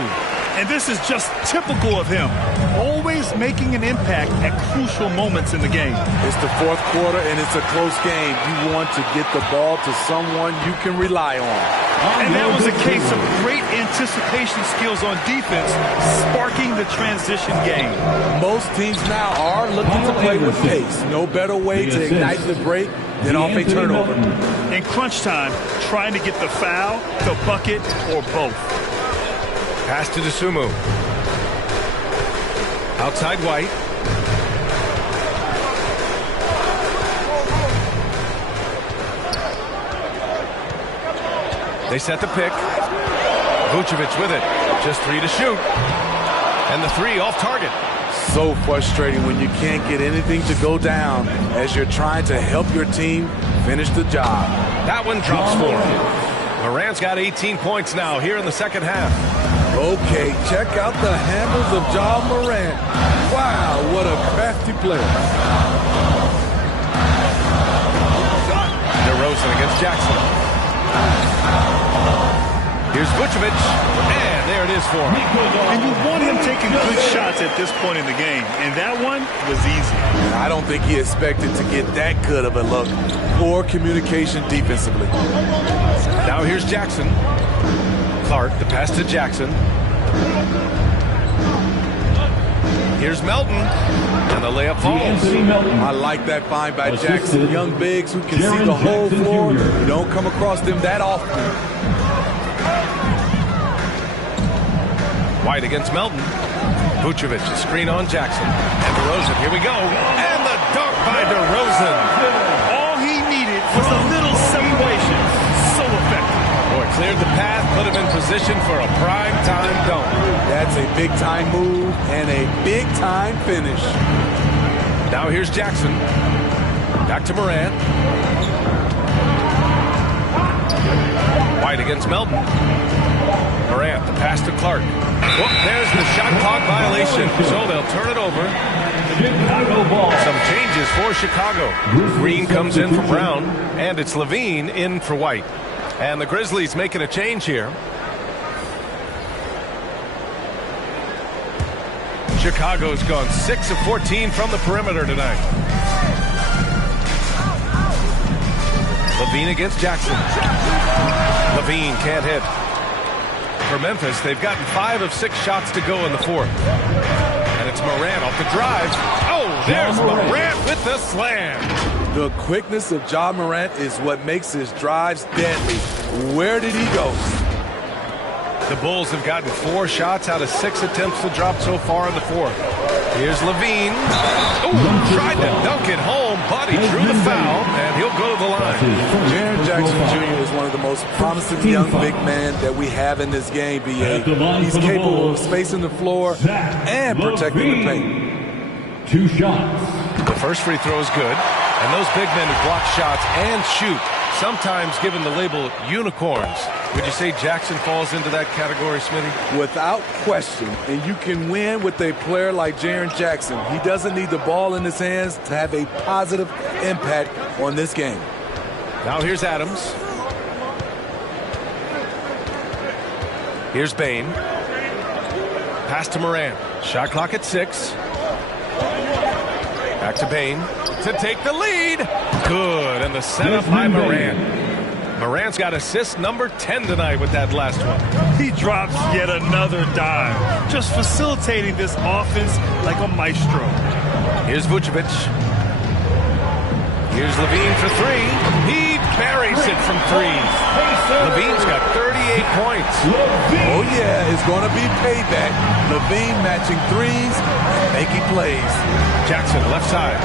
And this is just typical of him. Always making an impact at crucial moments in the game. It's the fourth quarter, and it's a close game. You want to get the ball to someone you can rely on. And that was a case of great anticipation skills on defense, sparking the transition game. Most teams now are looking to play with pace. No better way to ignite the break than off a turnover. In crunch time, trying to get the foul, the bucket, or both. Pass to Dosunmu. Outside White. They set the pick. Vucevic with it. Just 3 to shoot. And the 3 off target. So frustrating when you can't get anything to go down as you're trying to help your team finish the job. That one drops for him. Morant's got 18 points now here in the second half. Okay, check out the handles of Ja Morant. Wow, what a crafty player. DeRozan against Jackson. Here's Vucevic, and there it is for him. And you want him taking good shots at this point in the game, and that one was easy. I don't think he expected to get that good of a look. Poor communication defensively. Now here's Jackson. Clark, the pass to Jackson. Here's Melton, and the layup falls. I like that find by Jackson. Young bigs who can see the whole floor. You don't come across them that often. White against Melton. Vucevic, a screen on Jackson. And DeRozan, here we go. And the dunk by DeRozan. All he needed was a little separation. So effective. Boy, cleared the path, put him in position for a prime-time dunk. That's a big-time move and a big-time finish. Now here's Jackson. Back to Morant. White against Melton. Morant, the pass to Clark. Oh, there's the shot clock violation, so they'll turn it over. Some changes for Chicago. Green comes in for Brown, and it's Levine in for White. And the Grizzlies making a change here. Chicago's gone 6 of 14 from the perimeter tonight. Levine against Jackson. Levine can't hit. For Memphis, they've gotten 5 of 6 shots to go in the fourth. And it's Morant off the drive. Oh, there's Morant with the slam. The quickness of Ja Morant is what makes his drives deadly. Where did he go? The Bulls have gotten 4 shots out of 6 attempts to drop so far in the fourth. Here's Levine. Oh, tried to dunk it home, but he drew the foul, and he'll go to the line. Jaren Jackson Jr. is one of the most promising young big men that we have in this game, B.A. He's capable of spacing the floor and protecting the paint. 2 shots. The first free throw is good, and those big men who block shots and shoot, sometimes given the label unicorns. Would you say Jackson falls into that category, Smitty? Without question, and you can win with a player like Jaren Jackson. He doesn't need the ball in his hands to have a positive impact on this game. Now here's Adams. Here's Bane. Pass to Morant. Shot clock at 6. Back to Bane to take the lead. Good, and the setup by Morant. Morant's got assist number 10 tonight with that last one. He drops yet another dime, just facilitating this offense like a maestro. Here's Vucevic. Here's Levine for 3. He buries it from 3. Levine's got 38 points. Oh, yeah, it's going to be payback. Levine matching 3s and making plays. Jackson, left side.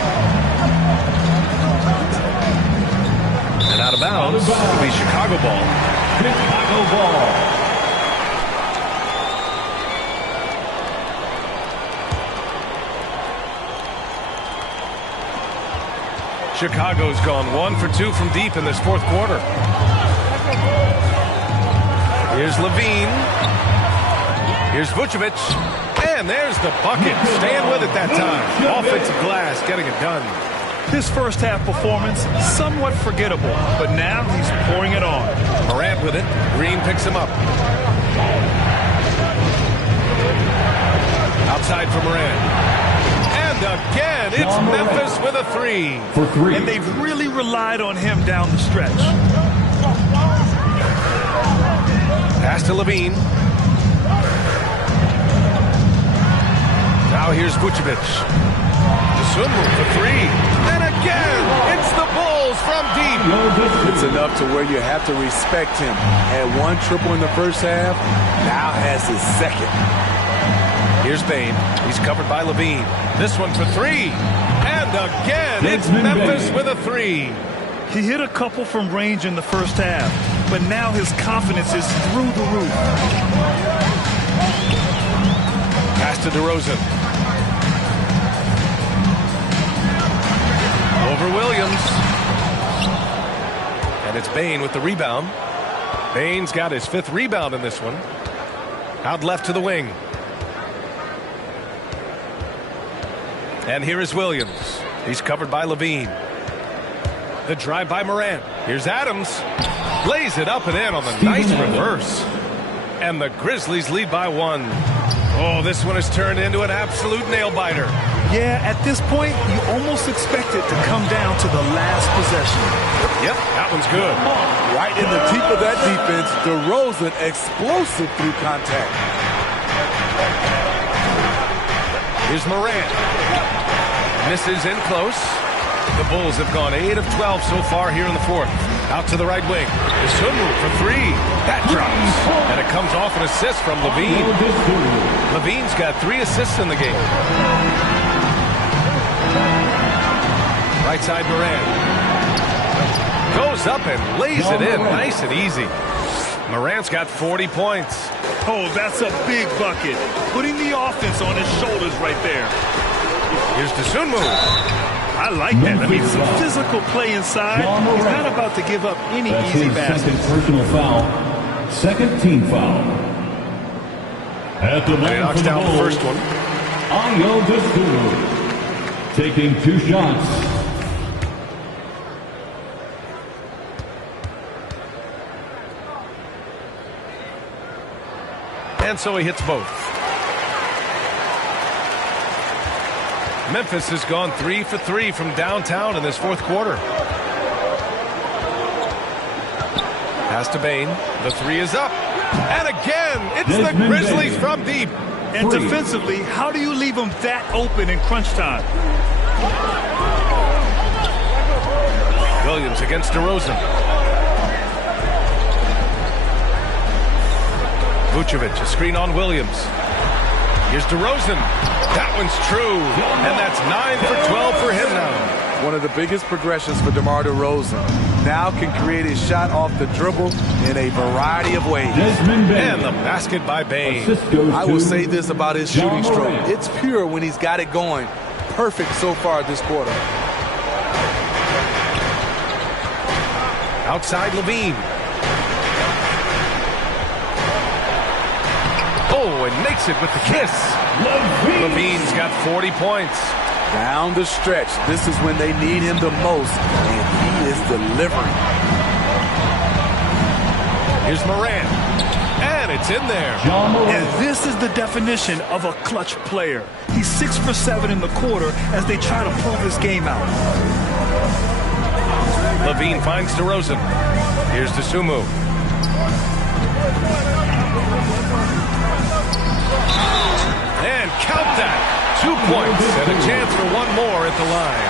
And out of bounds, it'll be Chicago ball. Chicago ball. Chicago's gone 1 for 2 from deep in this fourth quarter. Here's Levine. Here's Vucevic. And there's the bucket. Staying with it that time. Offensive glass getting it done. His first half performance, somewhat forgettable, but now he's pouring it on. Morant with it. Green picks him up. Outside for Morant. And again, it's Memphis with a 3. For 3. And they've really relied on him down the stretch. Pass to Levine. Now here's Vucevic. Swimble for 3. And again, it's the Bulls from deep. It's enough to where you have to respect him. Had 1 triple in the first half, now has his second. Here's Bane. He's covered by Levine. This one for 3. And again, it's Memphis with a 3. He hit a couple from range in the first half, but now his confidence is through the roof. Pass to DeRozan. Over Williams. And it's Bane with the rebound. Bane's got his 5th rebound in this one. Out left to the wing. And here is Williams. He's covered by Levine. The drive by Morant. Here's Adams. Lays it up and in on the nice reverse. And the Grizzlies lead by 1. Oh, this one has turned into an absolute nail-biter. Yeah, at this point, you almost expect it to come down to the last possession. Yep, that one's good. Right in the teeth of that defense, DeRozan explosive through contact. Here's Morant. Misses in close. The Bulls have gone 8 of 12 so far here in the fourth. Out to the right wing. It's Swimble for 3. That drops. And it comes off an assist from Levine. Levine's got 3 assists in the game. Right side Morant. Goes up and lays it in nice and easy. Morant's got 40 points. Oh, that's a big bucket. Putting the offense on his shoulders right there. Here's Desunmu. I like that. I mean, some physical play inside. He's not about to give up any easy baskets. Second personal foul. Second team foul. At the line knocks down the first one. Ayo Desunmu taking 2 shots. And so he hits both. Memphis has gone 3 for 3 from downtown in this fourth quarter. Pass to Bain. The 3 is up. And again, it's the Grizzlies from deep. And defensively, how do you leave them that open in crunch time? Williams against DeRozan. Vucevic, a screen on Williams. Here's DeRozan. That one's true. And that's 9 for 12 for him now. One of the biggest progressions for DeMar DeRozan. Now can create his shot off the dribble in a variety of ways. And the basket by Bain. I will say this about his shooting stroke. It's pure when he's got it going. Perfect so far this quarter. Outside Levine. Oh, and makes it with the kiss. Levine's got 40 points. Down the stretch, this is when they need him the most, and he is delivering. Here's Morant, and it's in there. And this is the definition of a clutch player. He's 6 for 7 in the quarter as they try to pull this game out. Levine finds DeRozan. Here's Desunmu. And count that. 2 points and a chance for one more at the line.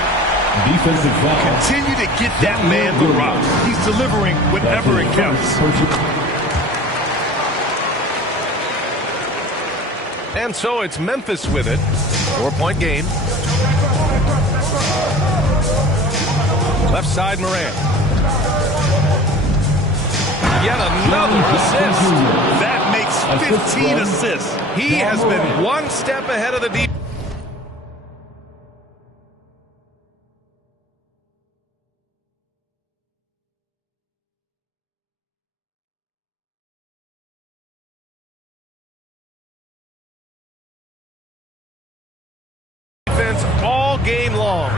Defensive foul. Continue to get that man the rock. He's delivering whenever it counts. And so it's Memphis with it. 4-point game. Left side Morant. Yet another assist. That makes 15 assists. He has been one step ahead of the defense. All game long.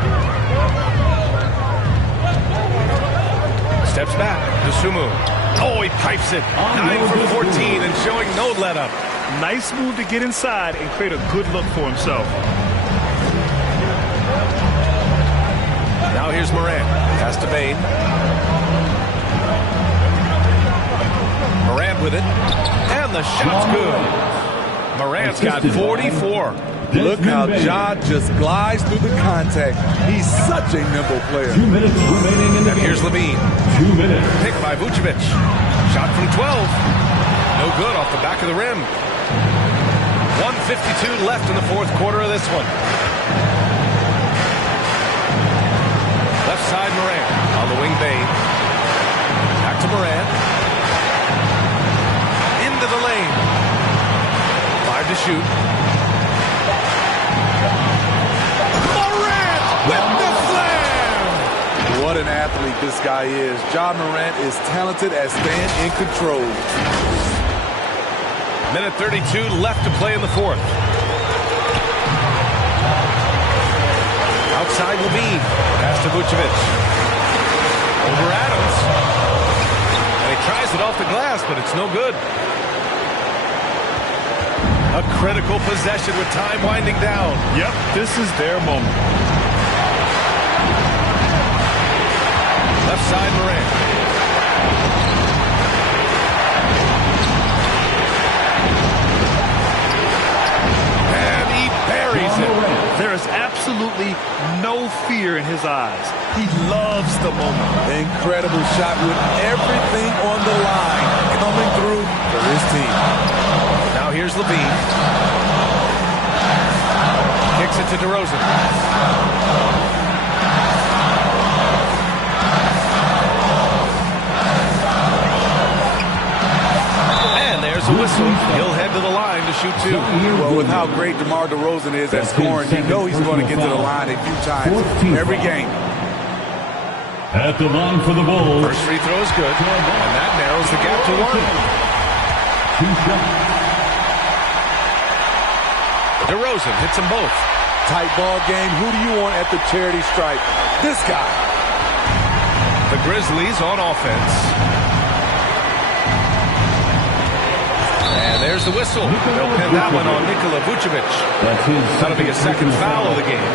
Steps back. Desunmu. Oh, he pipes it. 9 for 14 and showing no let up. Nice move to get inside and create a good look for himself. Now here's Morant. Pass to Bain. Morant with it. And the shot's good. Morant's got 44. Look how Ja just glides through the contact. He's such a nimble player. 2 minutes remaining in the And here's Levine. 2 minutes. Picked by Vucevic. Shot from 12. No good off the back of the rim. 1:52 left in the fourth quarter of this one. Left side Morant. On the wing Bain. Back to Morant. Into the lane. 5 to shoot. With the slam! What an athlete this guy is. Ja Morant is talented at staying in control. Minute 32 left to play in the fourth. Outside Levine. Pass to Vucevic. Over Adams. And he tries it off the glass, but it's no good. A critical possession with time winding down. Yep, this is their moment. Left side Morant. And he buries it. There is absolutely no fear in his eyes. He loves the moment. Incredible shot with everything on the line coming through for his team. Now here's Levine. Kicks it to DeRozan. And there's a whistle. He'll head to the line to shoot two. Well, with how great DeMar DeRozan is at scoring, you know he's going to get to the line a few times every game. At the line for the Bulls. First free throw is good, and that narrows the gap to one. DeRozan hits them both. Tight ball game. Who do you want at the charity stripe? This guy. The Grizzlies on offense. And there's the whistle. They'll pin that one on Nikola Vucevic. That'll be a second foul of the game.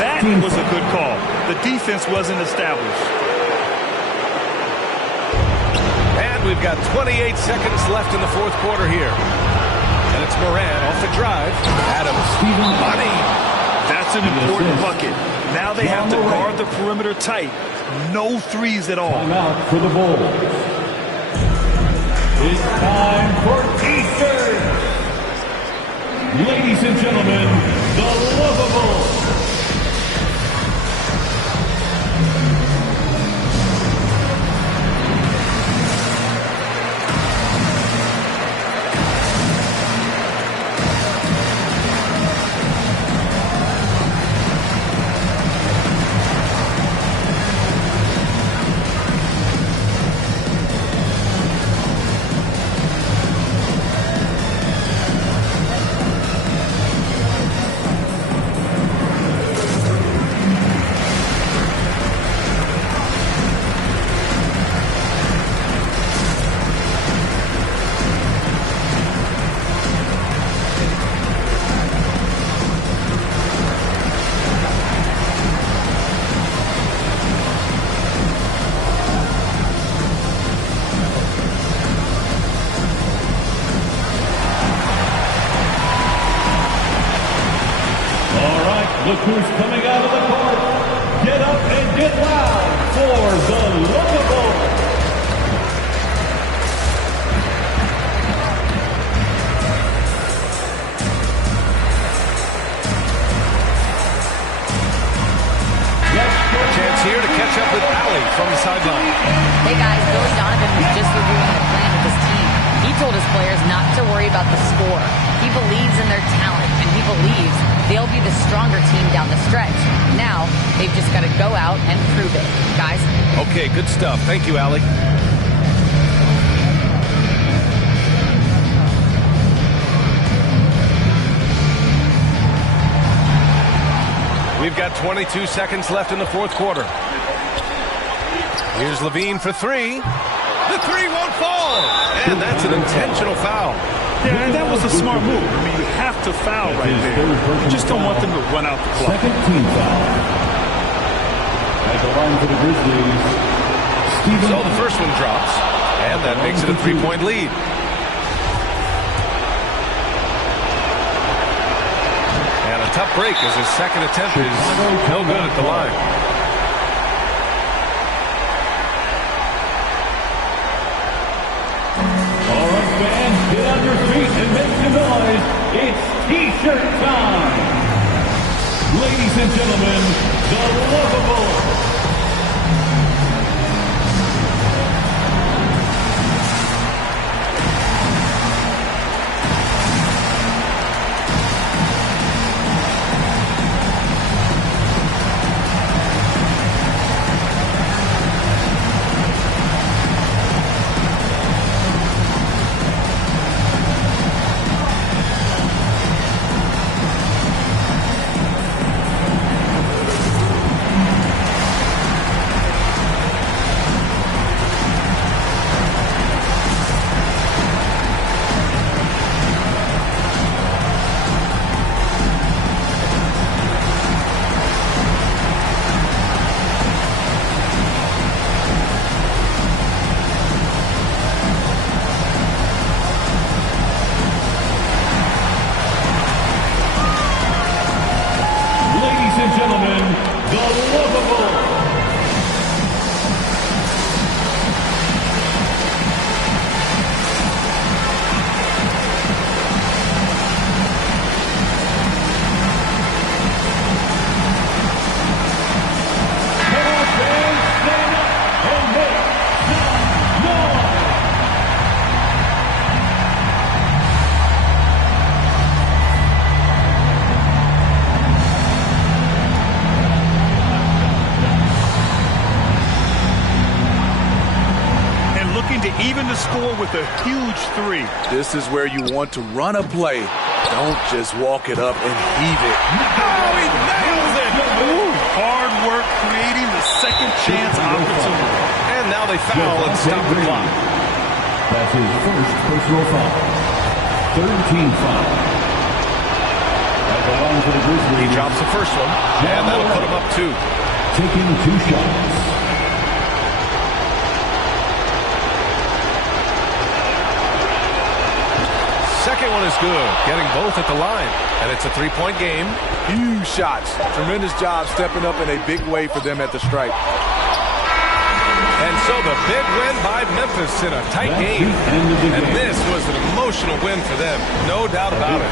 That was a good call. The defense wasn't established. And we've got 28 seconds left in the fourth quarter here. And it's Moran off the drive. Adams. Money. That's an important bucket. Now they have to guard the perimeter tight. No threes at all. Timeout for the Bulls. It's time for Eastern. Ladies and gentlemen, the Lovables. Look who's coming out of the court. Get up and get loud for the Lovables. A chance here to catch up with Allie from the sideline. Hey guys, Billy Donovan was just reviewing the plan with his team. He told his players not to worry about the score. He believes in their talent, and he believes they'll be the stronger team down the stretch. Now, they've just got to go out and prove it. Guys? Okay, good stuff. Thank you, Allie. We've got 22 seconds left in the fourth quarter. Here's Levine for three. The three won't fall. And that's an intentional foul. Yeah, and that was a smart move. I mean, you have to foul right there. You just don't want them to run out the clock. Second team foul. At the line for the Grizzlies. So the first one drops, and that makes it a three-point lead. And a tough break as his second attempt is no good at the line. All right, fans, get on your feet and make some noise. It's T-shirt time. Ladies and gentlemen, the Lovables. even the score with a huge 3. This is where you want to run a play. Don't just walk it up and heave it. Oh, he nails it! Ooh, hard work creating the second chance opportunity. And now they foul and stop the clock. That's his first personal foul. Third team foul. At the line for the Grizzlies. He drops the first one, and that'll put him up 2. Taking 2 shots. Second one is good, getting both at the line. And it's a 3-point game. Huge shots. Tremendous job stepping up in a big way for them at the stripe. And so the big win by Memphis in a tight game. And this was an emotional win for them, no doubt about it.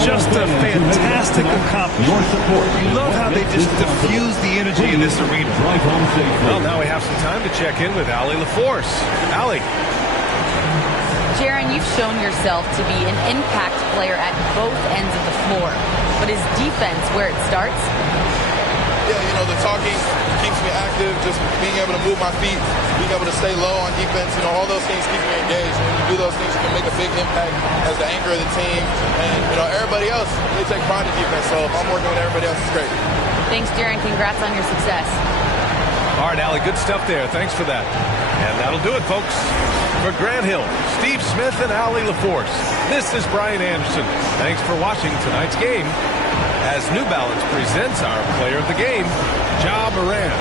Just a fantastic accomplishment. You love how they just diffuse the energy in this arena. Well, now we have some time to check in with Allie LaForce. Allie. Jaron, you've shown yourself to be an impact player at both ends of the floor. But is defense where it starts? Yeah, you know, the talking keeps me active, just being able to move my feet, being able to stay low on defense, you know, all those things keep me engaged. When you do those things, you can make a big impact as the anchor of the team. And, you know, everybody else, they take pride in defense. So if I'm working with everybody else, it's great. Thanks, Jaron. Congrats on your success. All right, Allie, good stuff there. Thanks for that. And that'll do it, folks. For Grant Hill, Steve Smith, and Allie LaForce, this is Brian Anderson. Thanks for watching tonight's game as New Balance presents our player of the game, Ja Morant.